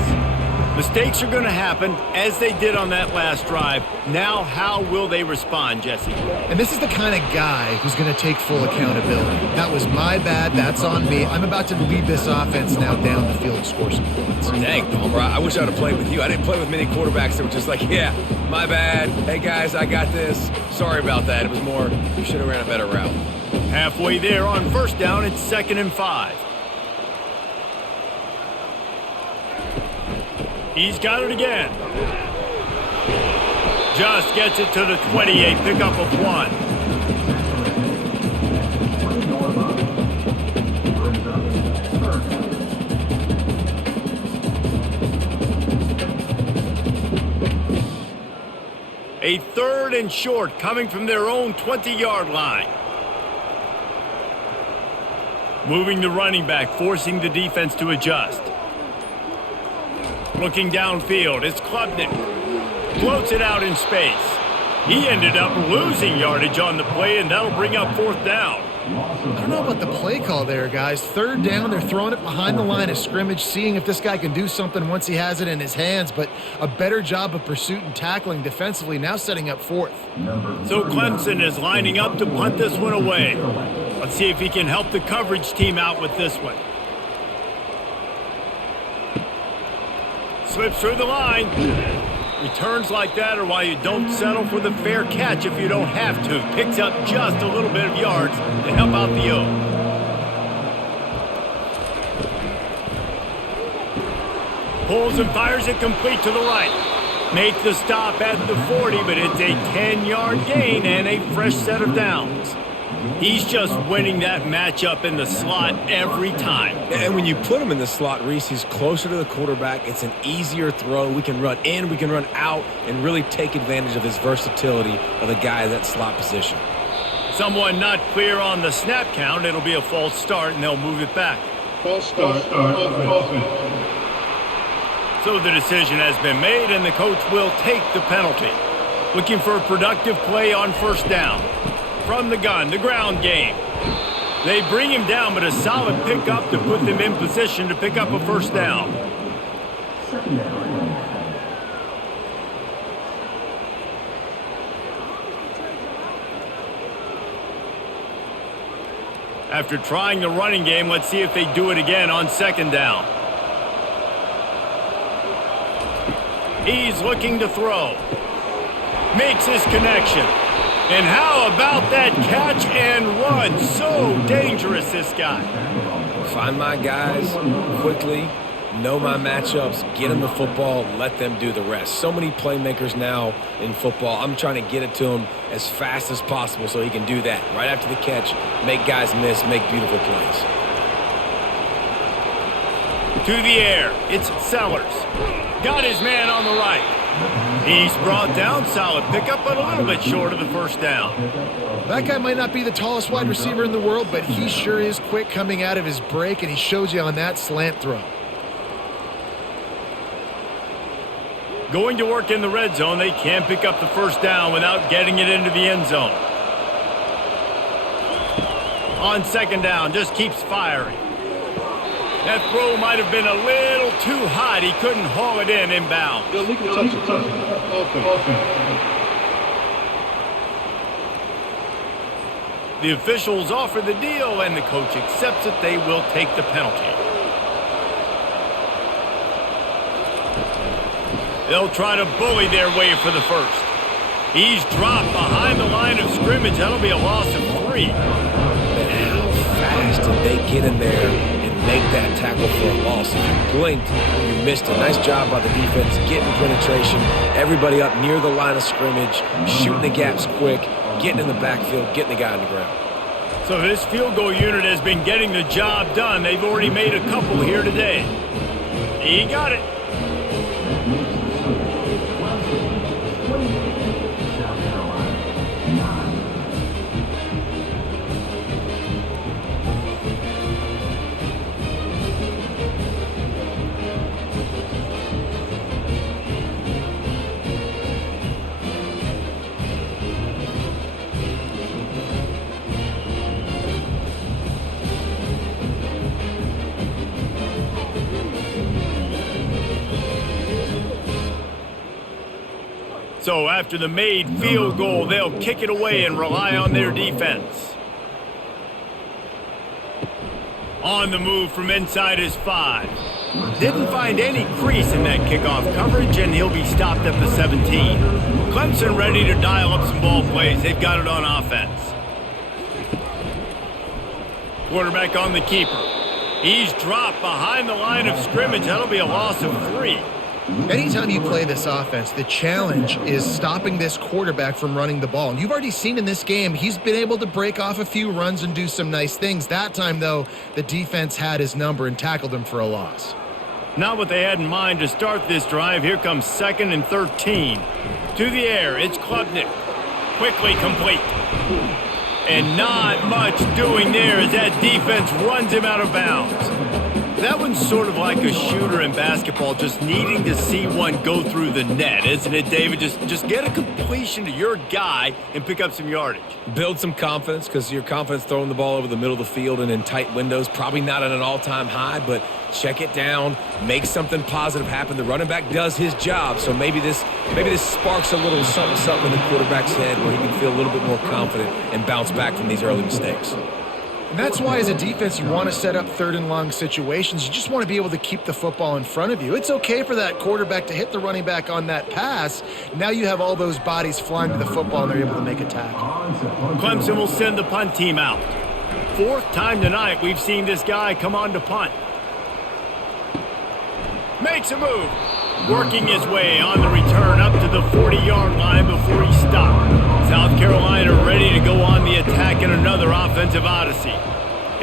Mistakes are going to happen, as they did on that last drive. Now, how will they respond, Jesse? And this is the kind of guy who's going to take full accountability. That was my bad. That's on me. I'm about to lead this offense now down the field and score some points. Dang, Palmer, I wish I would have played with you. I didn't play with many quarterbacks that were just like, yeah, my bad. Hey, guys, I got this. Sorry about that. It was more, you should have ran a better route. Halfway there on 1st down, it's 2nd and 5. He's got it again. Just gets it to the 28, pickup of 1. A 3rd and short coming from their own 20-yard line. Moving the running back, forcing the defense to adjust. Looking downfield, it's Klubnik. Floats it out in space. He ended up losing yardage on the play, and that'll bring up 4th down. I don't know about the play call there, guys. 3rd down, they're throwing it behind the line of scrimmage, seeing if this guy can do something once he has it in his hands, but a better job of pursuit and tackling defensively, now setting up 4th. So Clemson is lining up to punt this one away. Let's see if he can help the coverage team out with this one. Slips through the line. Returns like that are why you don't settle for the fair catch if you don't have to. Picks up just a little bit of yards to help out the O. Pulls and fires it complete to the right. Make the stop at the 40, but it's a 10-yard gain and a fresh set of downs. He's just winning that matchup in the slot every time. And when you put him in the slot, Reese, he's closer to the quarterback. It's an easier throw. We can run in, we can run out, and really take advantage of his versatility of the guy in that slot position. Someone not clear on the snap count. It'll be a false start, and they'll move it back. False start. So the decision has been made, and the coach will take the penalty. Looking for a productive play on 1st down. From the gun, the ground game. They bring him down, but a solid pickup to put them in position to pick up a 1st down. After trying the running game, let's see if they do it again on 2nd down. He's looking to throw. Makes his connection. And how about that catch and run? So dangerous, this guy. Find my guys quickly, know my matchups, get them the football, let them do the rest. So many playmakers now in football. I'm trying to get it to him as fast as possible so he can do that. Right after the catch, make guys miss, make beautiful plays. To the air, it's Sellers. Got his man on the right. He's brought down, solid pickup, but a little bit short of the 1st down. That guy might not be the tallest wide receiver in the world, but he sure is quick coming out of his break, and he shows you on that slant throw. Going to work in the red zone, they can't pick up the 1st down without getting it into the end zone. On 2nd down, just keeps firing. That throw might have been a little too hot. He couldn't haul it in inbound. The officials offer the deal, and the coach accepts it. They will take the penalty. They'll try to bully their way for the 1st. He's dropped behind the line of scrimmage. That'll be a loss of 3. And how fast did they get in there and make that tackle for a loss? If you blinked, you missed it. Nice job by the defense, getting penetration, everybody up near the line of scrimmage, shooting the gaps quick, getting in the backfield, getting the guy on the ground. So this field goal unit has been getting the job done. They've already made a couple here today. He got it. So after the made field goal, they'll kick it away and rely on their defense. On the move from inside his 5. Didn't find any crease in that kickoff coverage, and he'll be stopped at the 17. Clemson ready to dial up some ball plays. They've got it on offense. Quarterback on the keeper. He's dropped behind the line of scrimmage. That'll be a loss of 3. Anytime you play this offense, the challenge is stopping this quarterback from running the ball. And you've already seen in this game, he's been able to break off a few runs and do some nice things. That time, though, the defense had his number and tackled him for a loss. Not what they had in mind to start this drive. Here comes 2nd and 13. To the air, it's Klubnik. Quickly complete. And not much doing there as that defense runs him out of bounds. That one's sort of like a shooter in basketball, just needing to see one go through the net, isn't it, David? Just get a completion to your guy and pick up some yardage. Build some confidence, because your confidence throwing the ball over the middle of the field and in tight windows, probably not at an all-time high, but check it down, make something positive happen. The running back does his job, so maybe this sparks a little something in the quarterback's head where he can feel a little bit more confident and bounce back from these early mistakes. And that's why, as a defense, you want to set up 3rd and long situations. You just want to be able to keep the football in front of you. It's okay for that quarterback to hit the running back on that pass. Now you have all those bodies flying to the football, and they're able to make a tackle. Clemson will send the punt team out. 4th time tonight we've seen this guy come on to punt. Makes a move. Working his way on the return up to the 40-yard line before he stopped. South Carolina ready to go on the attack in another offensive odyssey.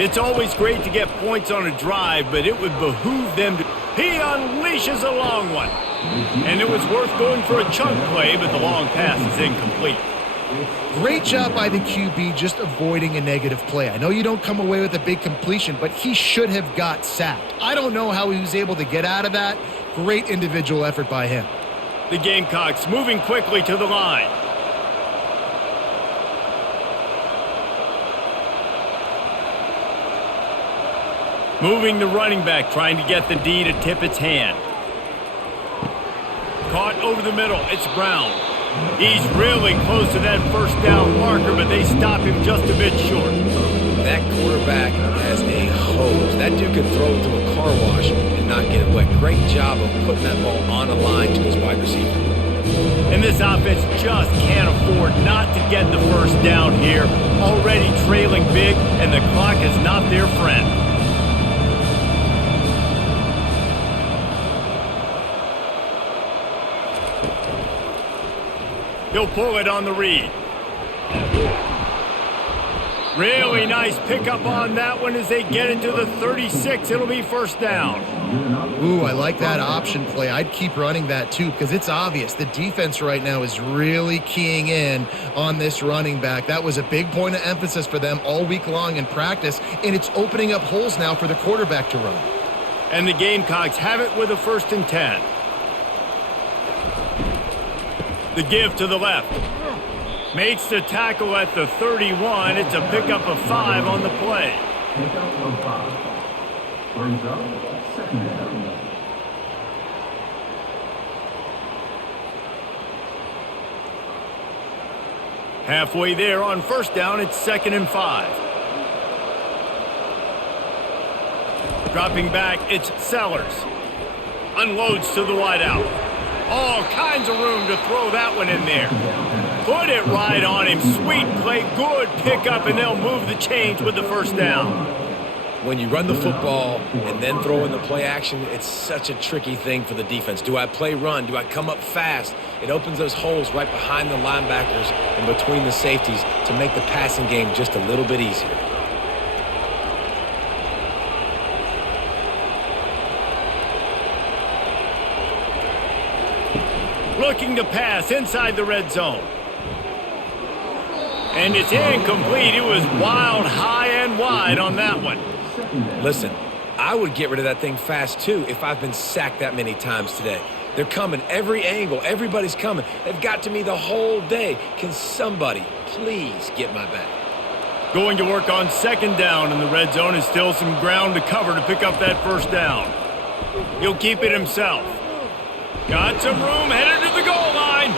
It's always great to get points on a drive, but it would behoove them to... He unleashes a long one. And it was worth going for a chunk play, but the long pass is incomplete. Great job by the QB just avoiding a negative play. I know you don't come away with a big completion, but he should have got sacked. I don't know how he was able to get out of that. Great individual effort by him. The Gamecocks moving quickly to the line. Moving the running back, trying to get the D to tip its hand. Caught over the middle, it's Brown. He's really close to that first down marker, but they stop him just a bit short. That quarterback has a hose. That dude could throw it to a car wash and not get it wet. Great job of putting that ball on a line to his wide receiver. And this offense just can't afford not to get the first down here. Already trailing big, and the clock is not their friend. He'll pull it on the read. Really nice pickup on that one as they get into the 36. It'll be first down. Ooh, I like that option play. I'd keep running that too, because it's obvious the defense right now is really keying in on this running back. That was a big point of emphasis for them all week long in practice, and it's opening up holes now for the quarterback to run. And the Gamecocks have it with a 1st and 10. The give to the left. Makes the tackle at the 31. It's a pickup of 5 on the play. Halfway there on first down, it's 2nd and 5. Dropping back, it's Sellers. Unloads to the wideout. All kinds of room to throw that one in there. Put it right on him. Sweet play, good pickup, and they'll move the chains with the first down. When you run the football and then throw in the play action, it's such a tricky thing for the defense. Do I play run? Do I come up fast? It opens those holes right behind the linebackers and between the safeties to make the passing game just a little bit easier. Looking to pass inside the red zone. And it's incomplete. It was wild, high and wide on that one. Listen, I would get rid of that thing fast, too, if I've been sacked that many times today. They're coming every angle. Everybody's coming. They've got to me the whole day. Can somebody please get my back? Going to work on second down in the red zone, and still some ground to cover to pick up that first down. He'll keep it himself. Got some room, headed to the goal line.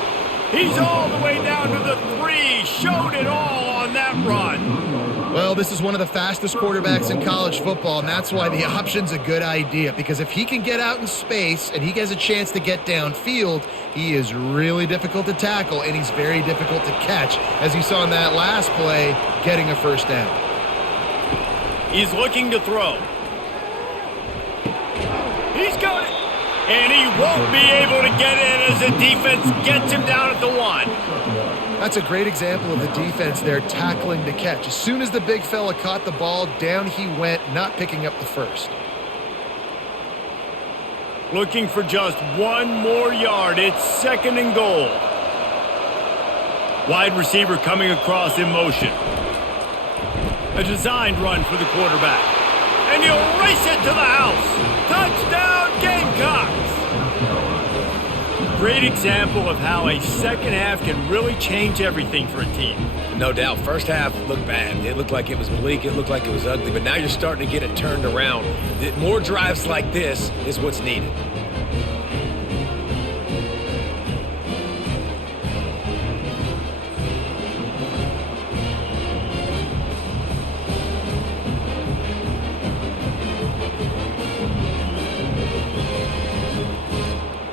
He's all the way down to the 3. Showed it all on that run. Well, this is one of the fastest quarterbacks in college football, and that's why the option's a good idea, because if he can get out in space and he has a chance to get downfield, he is really difficult to tackle, and he's very difficult to catch, as you saw in that last play, getting a first down. He's looking to throw. He's got it. And he won't be able to get in as the defense gets him down at the 1. That's a great example of the defense there tackling the catch. As soon as the big fella caught the ball, down he went, not picking up the first. Looking for just 1 more yard. It's second and goal. Wide receiver coming across in motion. A designed run for the quarterback. And he'll race it to the house. Touchdown, Gamecocks! Great example of how a second half can really change everything for a team. No doubt. First half looked bad. It looked like it was bleak. It looked like it was ugly. But now you're starting to get it turned around. More drives like this is what's needed.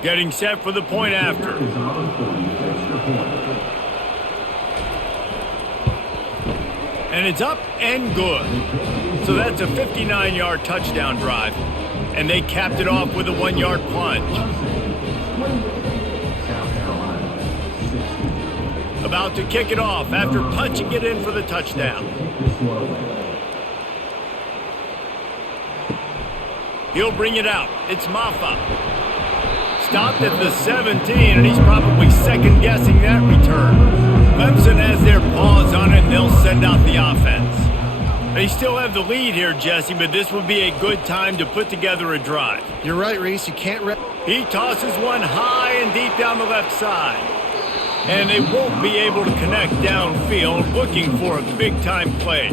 Getting set for the point after. And it's up and good. So that's a 59-yard touchdown drive. And they capped it off with a 1-yard plunge. About to kick it off after punching it in for the touchdown. He'll bring it out. It's Maffa. Stopped at the 17, and he's probably second-guessing that return. Clemson has their paws on it, and they'll send out the offense. They still have the lead here, Jesse, but this would be a good time to put together a drive. You're right, Reese. You can't... He tosses one high and deep down the left side. And they won't be able to connect downfield, looking for a big-time play.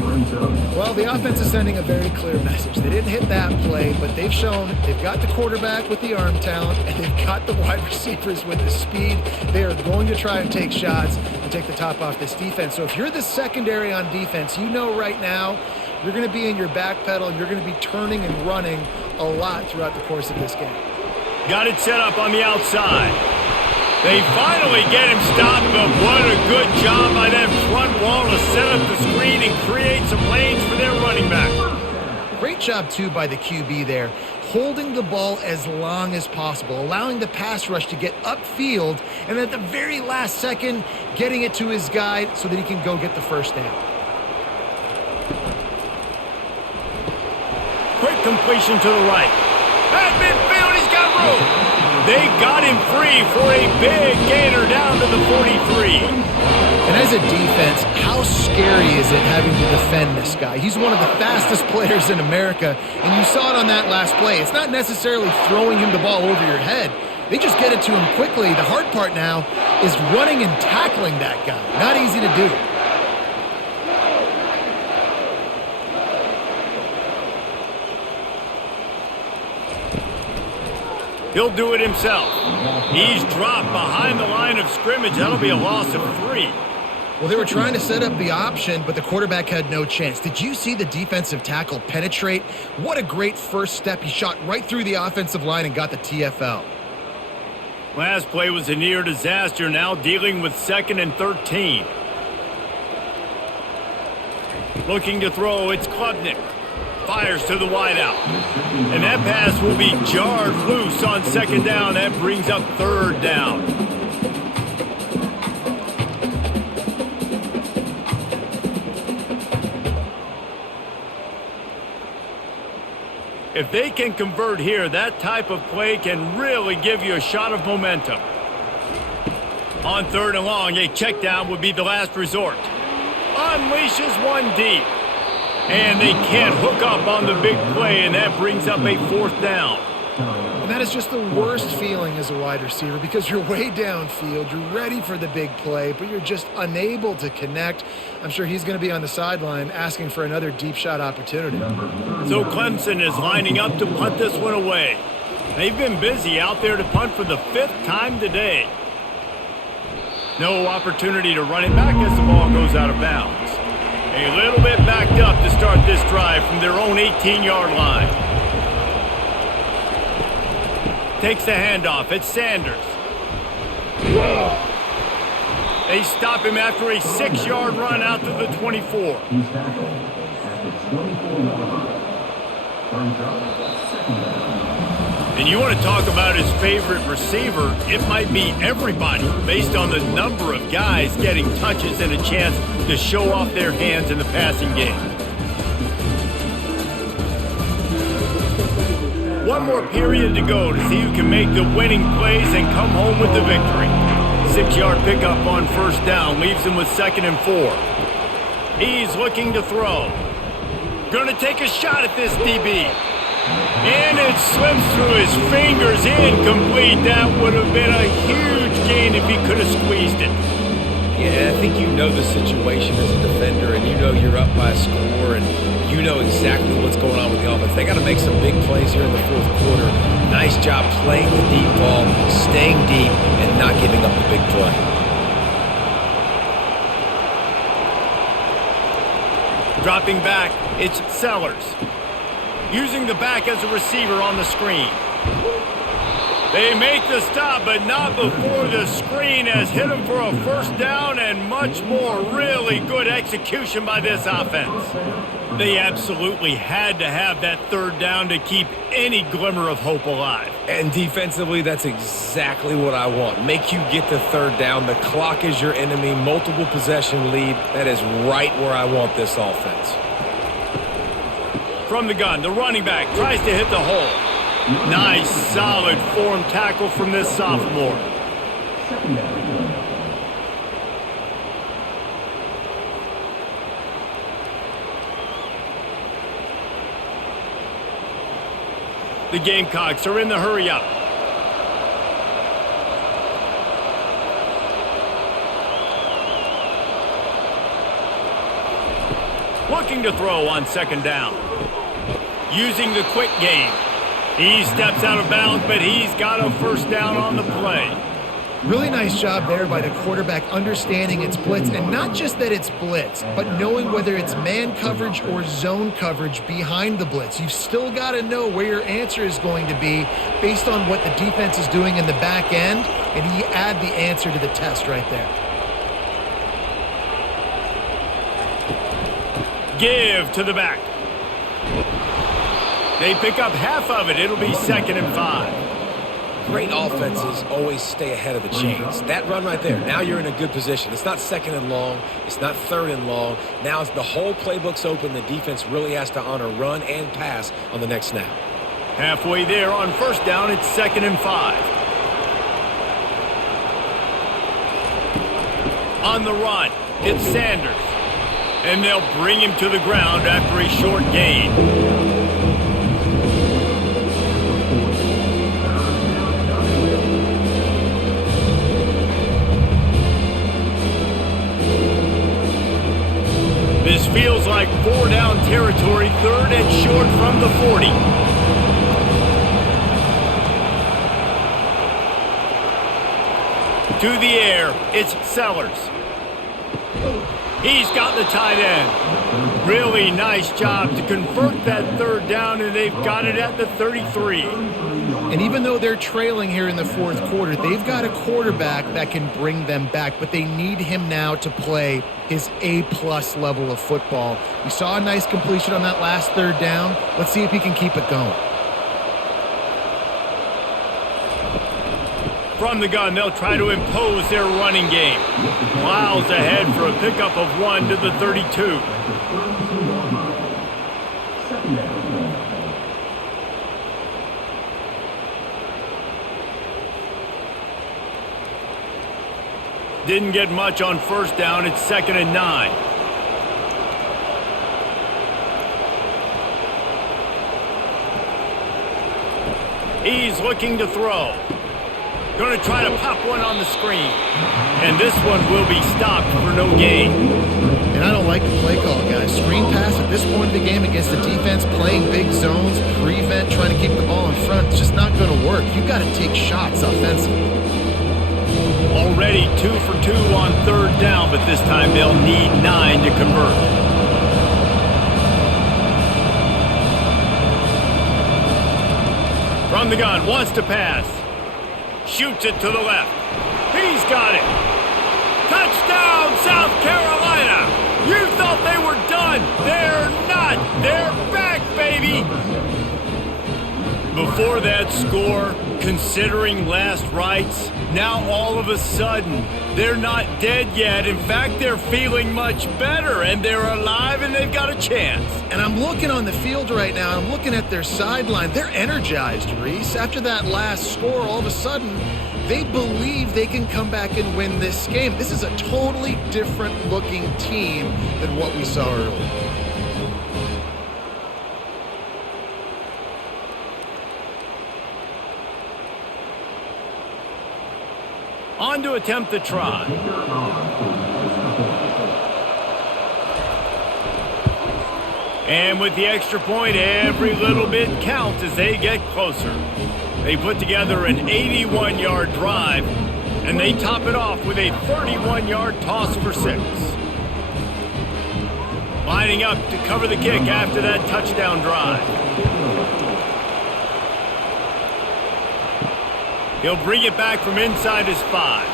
Well, the offense is sending a very clear message. They didn't hit that play, but they've shown they've got the quarterback with the arm talent, and they've got the wide receivers with the speed. They are going to try and take shots and take the top off this defense. So if you're the secondary on defense, you know right now you're going to be in your back pedal, and you're going to be turning and running a lot throughout the course of this game. Got it set up on the outside. They finally get him stopped, but what a good job by that front wall to set up the screen and create some lanes for their running back. Great job, too, by the QB there, holding the ball as long as possible, allowing the pass rush to get upfield, and at the very last second, getting it to his guy so that he can go get the first down. Quick completion to the right. At midfield, he's got room. They got him free for a big gainer down to the 43. And as a defense, how scary is it having to defend this guy? He's one of the fastest players in America, and you saw it on that last play. It's not necessarily throwing him the ball over your head. They just get it to him quickly. The hard part now is running and tackling that guy. Not easy to do. He'll do it himself. He's dropped behind the line of scrimmage. That'll be a loss of 3. Well, they were trying to set up the option, but the quarterback had no chance. Did you see the defensive tackle penetrate? What a great first step. He shot right through the offensive line and got the TFL. Last play was a near disaster, now dealing with 2nd and 13. Looking to throw, it's Klubnik. Fires to the wideout. And that pass will be jarred loose on 2nd down. That brings up 3rd down. If they can convert here, that type of play can really give you a shot of momentum. On 3rd and long, a check down would be the last resort. Unleashes one deep. And they can't hook up on the big play, and that brings up a 4th down. And that is just the worst feeling as a wide receiver because you're way downfield, you're ready for the big play, but you're just unable to connect. I'm sure he's going to be on the sideline asking for another deep shot opportunity. So Clemson is lining up to punt this one away. They've been busy out there to punt for the 5th time today. No opportunity to run it back as the ball goes out of bounds. A little bit backed up to start this drive from their own 18-yard line. Takes the handoff. It's Sanders. They stop him after a 6-yard run out to the 24. And you want to talk about his favorite receiver, it might be everybody based on the number of guys getting touches and a chance to show off their hands in the passing game. One more period to go to see who can make the winning plays and come home with the victory. 6-yard pickup on 1st down leaves him with 2nd and 4. He's looking to throw. Gonna take a shot at this DB. And it slips through his fingers, incomplete. That would have been a huge gain if he could have squeezed it. Yeah, I think you know the situation as a defender, and you know you're up by a score, and you know exactly what's going on with the offense. They got to make some big plays here in the 4th quarter. Nice job playing the deep ball, staying deep, and not giving up the big play. Dropping back, it's Sellers. Using the back as a receiver on the screen. They make the stop, but not before the screen has hit him for a 1st down and much more. Really good execution by this offense. They absolutely had to have that 3rd down to keep any glimmer of hope alive. And defensively, that's exactly what I want. Make you get the 3rd down. The clock is your enemy. Multiple possession lead. That is right where I want this offense. From the gun, the running back tries to hit the hole. Nice, solid form tackle from this sophomore. The Gamecocks are in the hurry-up. Looking to throw on 2nd down. Using the quick game. He steps out of bounds, but he's got a 1st down on the play. Really nice job there by the quarterback understanding it's blitz, and not just that it's blitz, but knowing whether it's man coverage or zone coverage behind the blitz. You've still got to know where your answer is going to be based on what the defense is doing in the back end, and you add the answer to the test right there. Give to the back. They pick up half of it. It'll be 2nd and 5. Great offenses always stay ahead of the chains. That run right there, now you're in a good position. It's not 2nd and long. It's not 3rd and long. Now the whole playbook's open. The defense really has to honor run and pass on the next snap. Halfway there on 1st down, it's 2nd and 5. On the run, it's Sanders. And they'll bring him to the ground after a short gain. This feels like 4-down territory, 3rd and short from the 40. To the air, it's Sellers. He's got the tight end. Really nice job to convert that 3rd down, and they've got it at the 33. And even though they're trailing here in the 4th quarter, they've got a quarterback that can bring them back, but they need him now to play his A-plus level of football. We saw a nice completion on that last 3rd down. Let's see if he can keep it going. From the gun, they'll try to impose their running game. Miles ahead for a pickup of 1 to the 32. Didn't get much on first down. It's 2nd and 9. He's looking to throw. Going to try to pop one on the screen. And this one will be stopped for no gain. And I don't like the play call, guys. Screen pass at this point of the game against the defense, playing big zones, prevent, trying to keep the ball in front. It's just not going to work. You've got to take shots offensively. Already 2 for 2 on 3rd down, but this time they'll need 9 to convert. From the gun, wants to pass. Shoots it to the left. He's got it. Touchdown, South Carolina. You thought they were done. They're not. They're back, baby. Before that score, considering last rites, now all of a sudden, they're not dead yet. In fact, they're feeling much better, and they're alive, and they've got a chance. And I'm looking on the field right now. I'm looking at their sideline. They're energized, Reese. After that last score, all of a sudden, they believe they can come back and win this game. This is a totally different-looking team than what we saw earlier. On to attempt the try. And with the extra point, every little bit counts as they get closer. They put together an 81-yard drive, and they top it off with a 31-yard toss for 6. Lining up to cover the kick after that touchdown drive. He'll bring it back from inside his 5.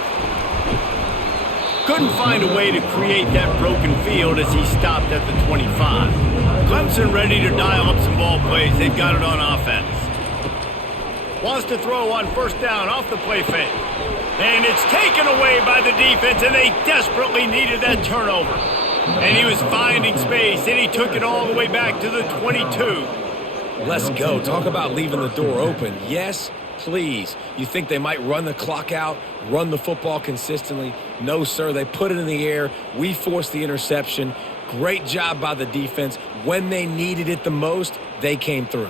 Couldn't find a way to create that broken field as he stopped at the 25. Clemson ready to dial up some ball plays. They've got it on offense. Wants to throw on 1st down off the play fake. And it's taken away by the defense, and they desperately needed that turnover. And he was finding space, and he took it all the way back to the 22. Let's go. Talk about leaving the door open. Yes, please. You think they might run the clock out, run the football consistently? No, sir. They put it in the air. We forced the interception. Great job by the defense. When they needed it the most, they came through.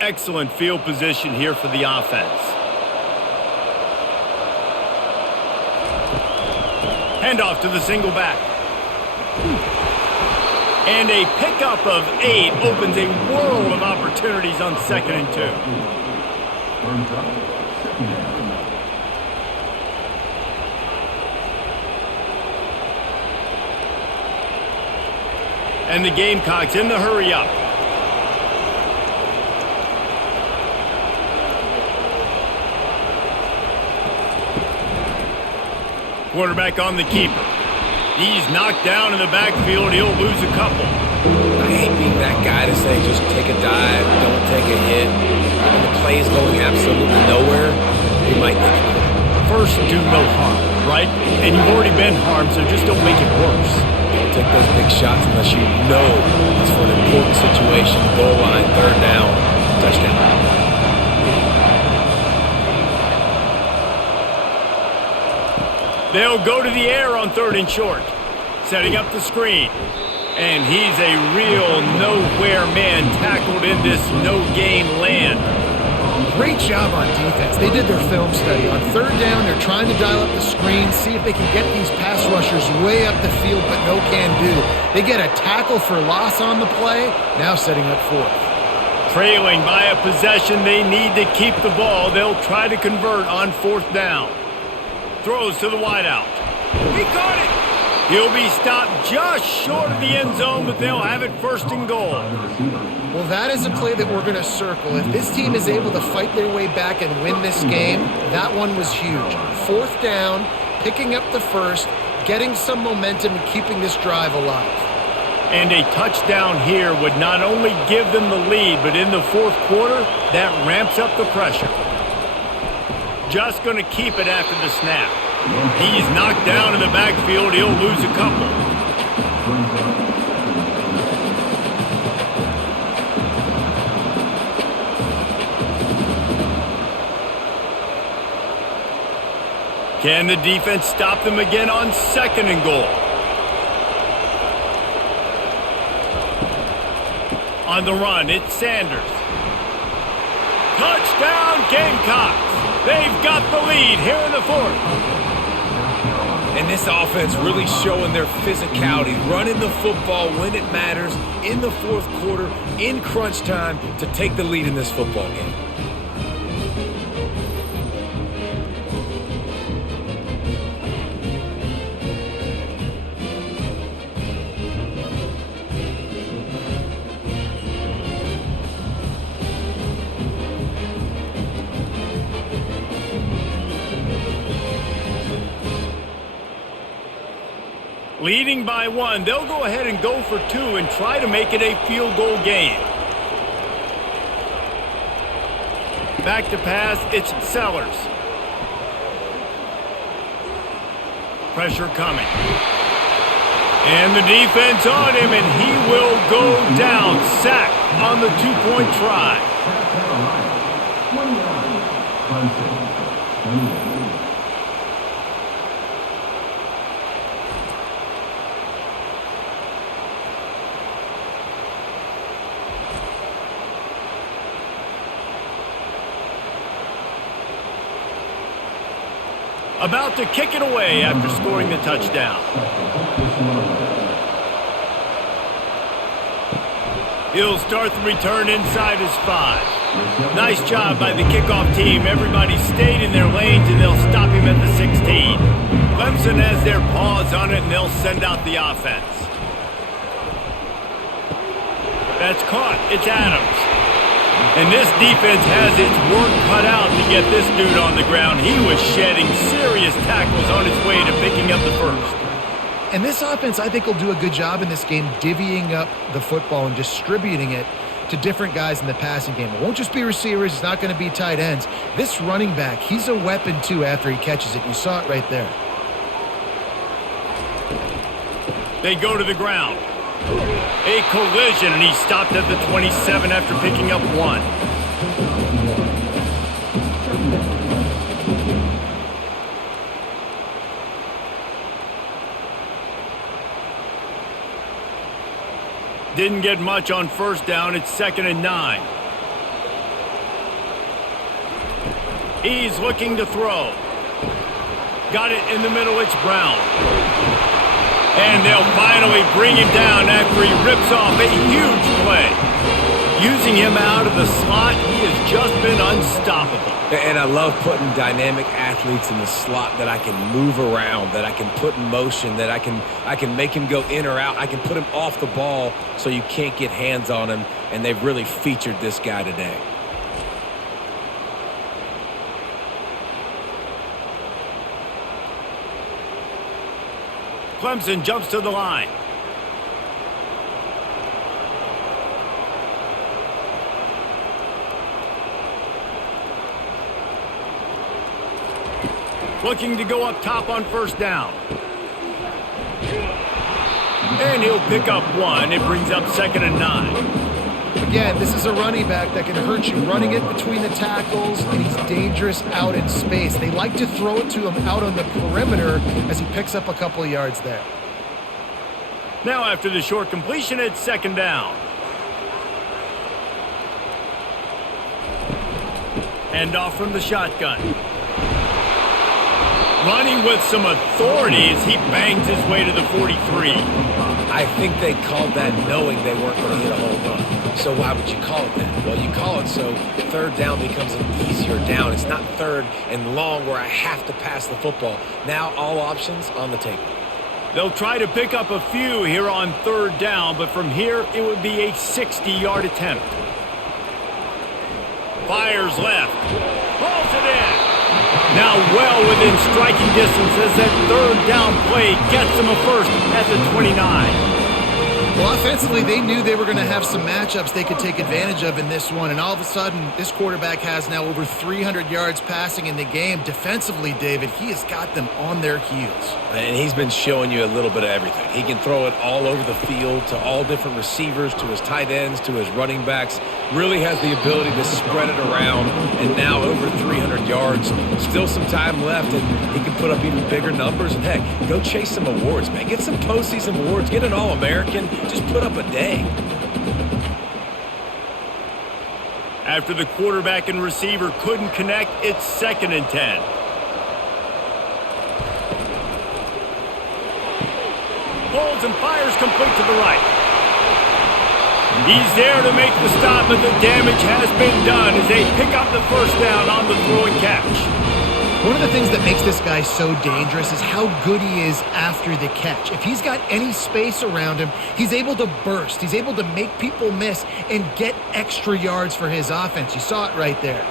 Excellent field position here for the offense. Handoff to the single back. And a pickup of 8 opens a world of opportunities on 2nd and 2. And the Gamecocks in the hurry up. Quarterback on the keeper. He's knocked down in the backfield. He'll lose a couple. I hate being that guy to say just take a dive, don't take a hit. When the play is going absolutely nowhere, you might think about it. First, do no harm, right? And you've already been harmed, so just don't make it worse. Don't take those big shots unless you know it's for an important situation. Goal line, 3rd down, touchdown. They'll go to the air on 3rd and short. Setting up the screen. And he's a real nowhere man tackled in this no-gain land. Great job on defense. They did their film study. On 3rd down, they're trying to dial up the screen, see if they can get these pass rushers way up the field, but no can do. They get a tackle for loss on the play, now setting up 4th. Trailing by a possession, they need to keep the ball. They'll try to convert on 4th down. Throws to the wideout. He caught it. He'll be stopped just short of the end zone, but they'll have it 1st and goal. Well, that is a play that we're going to circle. If this team is able to fight their way back and win this game, that one was huge. 4th down, picking up the 1st, getting some momentum and keeping this drive alive. And a touchdown here would not only give them the lead, but in the 4th quarter, that ramps up the pressure. Just going to keep it after the snap. He's knocked down in the backfield. He'll lose a couple. Can the defense stop them again on 2nd and goal? On the run, it's Sanders. Touchdown, Gamecocks! They've got the lead here in the 4th. And this offense really showing their physicality, running the football when it matters, in the 4th quarter, in crunch time, to take the lead in this football game. Leading by 1, they'll go ahead and go for 2 and try to make it a field goal game. Back to pass, it's Sellers. Pressure coming. And the defense on him, and he will go down. Sacked on the 2-point try. About to kick it away after scoring the touchdown. He'll start the return inside his 5. Nice job by the kickoff team. Everybody stayed in their lanes, and they'll stop him at the 16. Clemson has their paws on it, and they'll send out the offense. That's caught. It's Adams. And this defense has its work cut out to get this dude on the ground. He was shedding serious tackles on his way to picking up the 1st. And this offense, I think, will do a good job in this game divvying up the football and distributing it to different guys in the passing game. It won't just be receivers. It's not going to be tight ends. This running back, he's a weapon, too, after he catches it. You saw it right there. They go to the ground. A collision, and he stopped at the 27 after picking up 1. Didn't get much on 1st down. It's 2nd and 9. He's looking to throw. Got it in the middle. It's Brown. And they'll finally bring him down after he rips off a huge play. Using him out of the slot, he has just been unstoppable. And I love putting dynamic athletes in the slot that I can move around, that I can put in motion, that I can make him go in or out. I can put him off the ball so you can't get hands on him, and they've really featured this guy today. Clemson jumps to the line. Looking to go up top on 1st down. And he'll pick up 1. It brings up 2nd and 9. Again, this is a running back that can hurt you, running it between the tackles, and he's dangerous out in space. They like to throw it to him out on the perimeter as he picks up a couple of yards there. Now after the short completion, it's 2nd down. Hand off from the shotgun. Running with some authority as he bangs his way to the 43. I think they called that knowing they weren't going to hit a home run. So why would you call it that? Well, you call it so 3rd down becomes an easier down. It's not 3rd and long where I have to pass the football. Now all options on the table. They'll try to pick up a few here on 3rd down, but from here it would be a 60-yard attempt. Fires left. Pulls it in. Now well within striking distance as that 3rd down play gets him a 1st at the 29. Well, offensively, they knew they were going to have some matchups they could take advantage of in this one, and all of a sudden, this quarterback has now over 300 yards passing in the game. Defensively, David, he has got them on their heels. And he's been showing you a little bit of everything. He can throw it all over the field to all different receivers, to his tight ends, to his running backs. Really has the ability to spread it around, and now over 300 yards. Still some time left, and he can put up even bigger numbers. And heck, go chase some awards, man. Get some postseason awards. Get an All-American. Just put up a day. After the quarterback and receiver couldn't connect, it's 2nd and 10. Pulls and fires complete to the right. He's there to make the stop, but the damage has been done as they pick up the first down on the throw and catch. One of the things that makes this guy so dangerous is how good he is after the catch. If he's got any space around him, he's able to burst. He's able to make people miss and get extra yards for his offense. You saw it right there.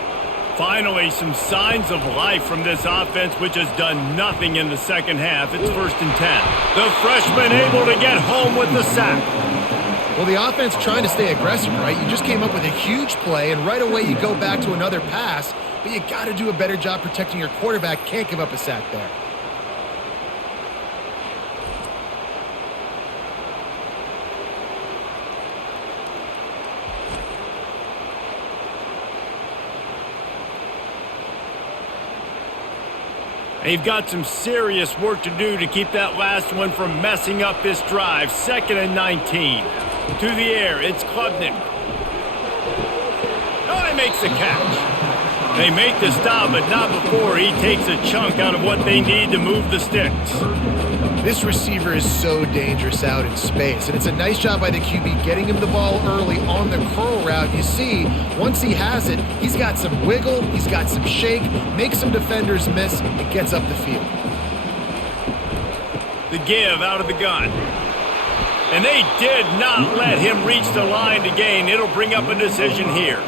Finally, some signs of life from this offense, which has done nothing in the second half. It's 1st and 10. The freshman able to get home with the sack. Well, the offense trying to stay aggressive, right? You just came up with a huge play, and right away you go back to another pass, but you got to do a better job protecting your quarterback. Can't give up a sack there. They've got some serious work to do to keep that last one from messing up this drive. 2nd and 19. To the air, it's Klubnik. Oh, he makes the catch. They make the stop, but not before he takes a chunk out of what they need to move the sticks. This receiver is so dangerous out in space, and it's a nice job by the QB getting him the ball early on the curl route. You see, once he has it, he's got some wiggle, he's got some shake, makes some defenders miss, and gets up the field. The give out of the gun. And they did not let him reach the line to gain. It'll bring up a decision here.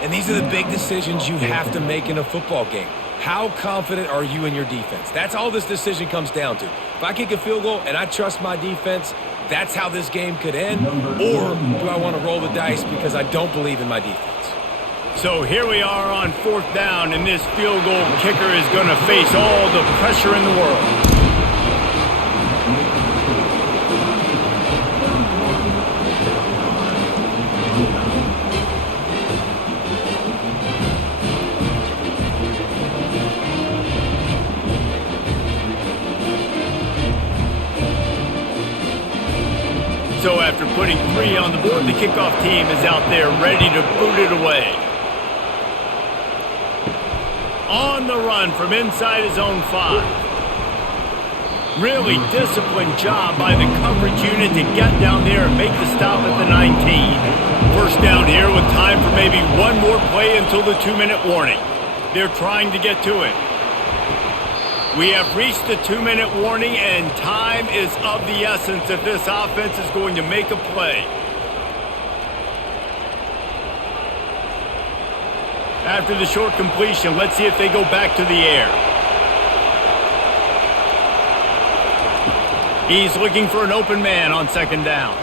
And these are the big decisions you have to make in a football game. How confident are you in your defense? That's all this decision comes down to. If I kick a field goal and I trust my defense, that's how this game could end. Or do I want to roll the dice because I don't believe in my defense? So here we are on 4th down, and this field goal kicker is going to face all the pressure in the world. So after putting 3 on the board, the kickoff team is out there ready to boot it away. On the run from inside his own 5. Really disciplined job by the coverage unit to get down there and make the stop at the 19. First down here with time for maybe one more play until the 2-minute warning. They're trying to get to it. We have reached the 2-minute warning, and time is of the essence if this offense is going to make a play. After the short completion, let's see if they go back to the air. He's looking for an open man on 2nd down.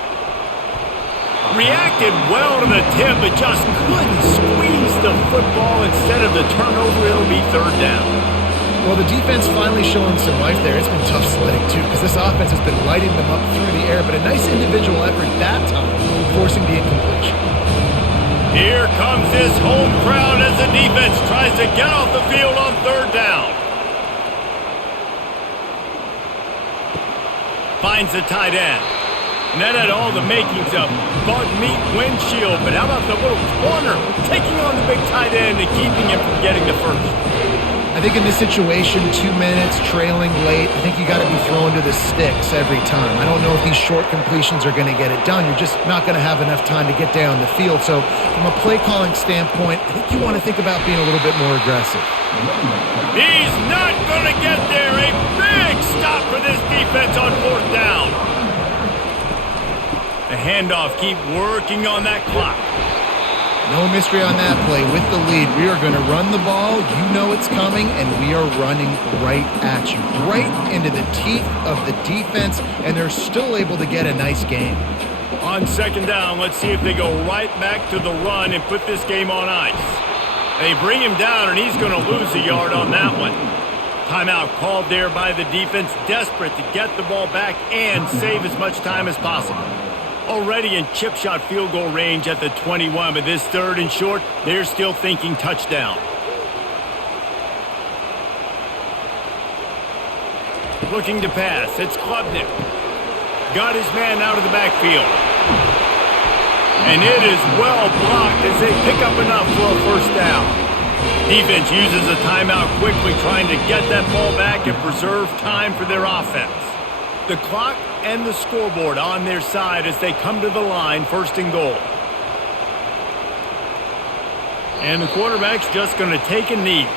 Reacted well to the tip, but just couldn't squeeze the football. Instead of the turnover, it'll be 3rd down. Well, the defense finally showing some life there. It's been tough sledding, too, because this offense has been lighting them up through the air, but a nice individual effort that time, forcing the incompletion. Here comes this home crowd as the defense tries to get off the field on 3rd down. Finds the tight end. And that had all the makings of bug meat windshield, but how about the little corner taking on the big tight end and keeping him from getting the first? I think in this situation, 2 minutes, trailing late, I think you got to be throwing to the sticks every time. I don't know if these short completions are going to get it done. You're just not going to have enough time to get down the field. So from a play calling standpoint, I think you want to think about being a little bit more aggressive. He's not going to get there. A big stop for this defense on 4th down. The handoff, keep working on that clock. No mystery on that play. With the lead, we are going to run the ball. You know it's coming, and we are running right at you, right into the teeth of the defense, and they're still able to get a nice game. On second down, let's see if they go right back to the run and put this game on ice. They bring him down, and he's going to lose a yard on that one. Timeout called there by the defense, desperate to get the ball back and save as much time as possible. Already in chip shot field goal range at the 21, but this third and short, they're still thinking touchdown. Looking to pass, it's Klubnik. Got his man out of the backfield. And it is well blocked as they pick up enough for a first down. Defense uses a timeout quickly, trying to get that ball back and preserve time for their offense. The clock and the scoreboard on their side as they come to the line, first and goal. And the quarterback's just going to take a knee.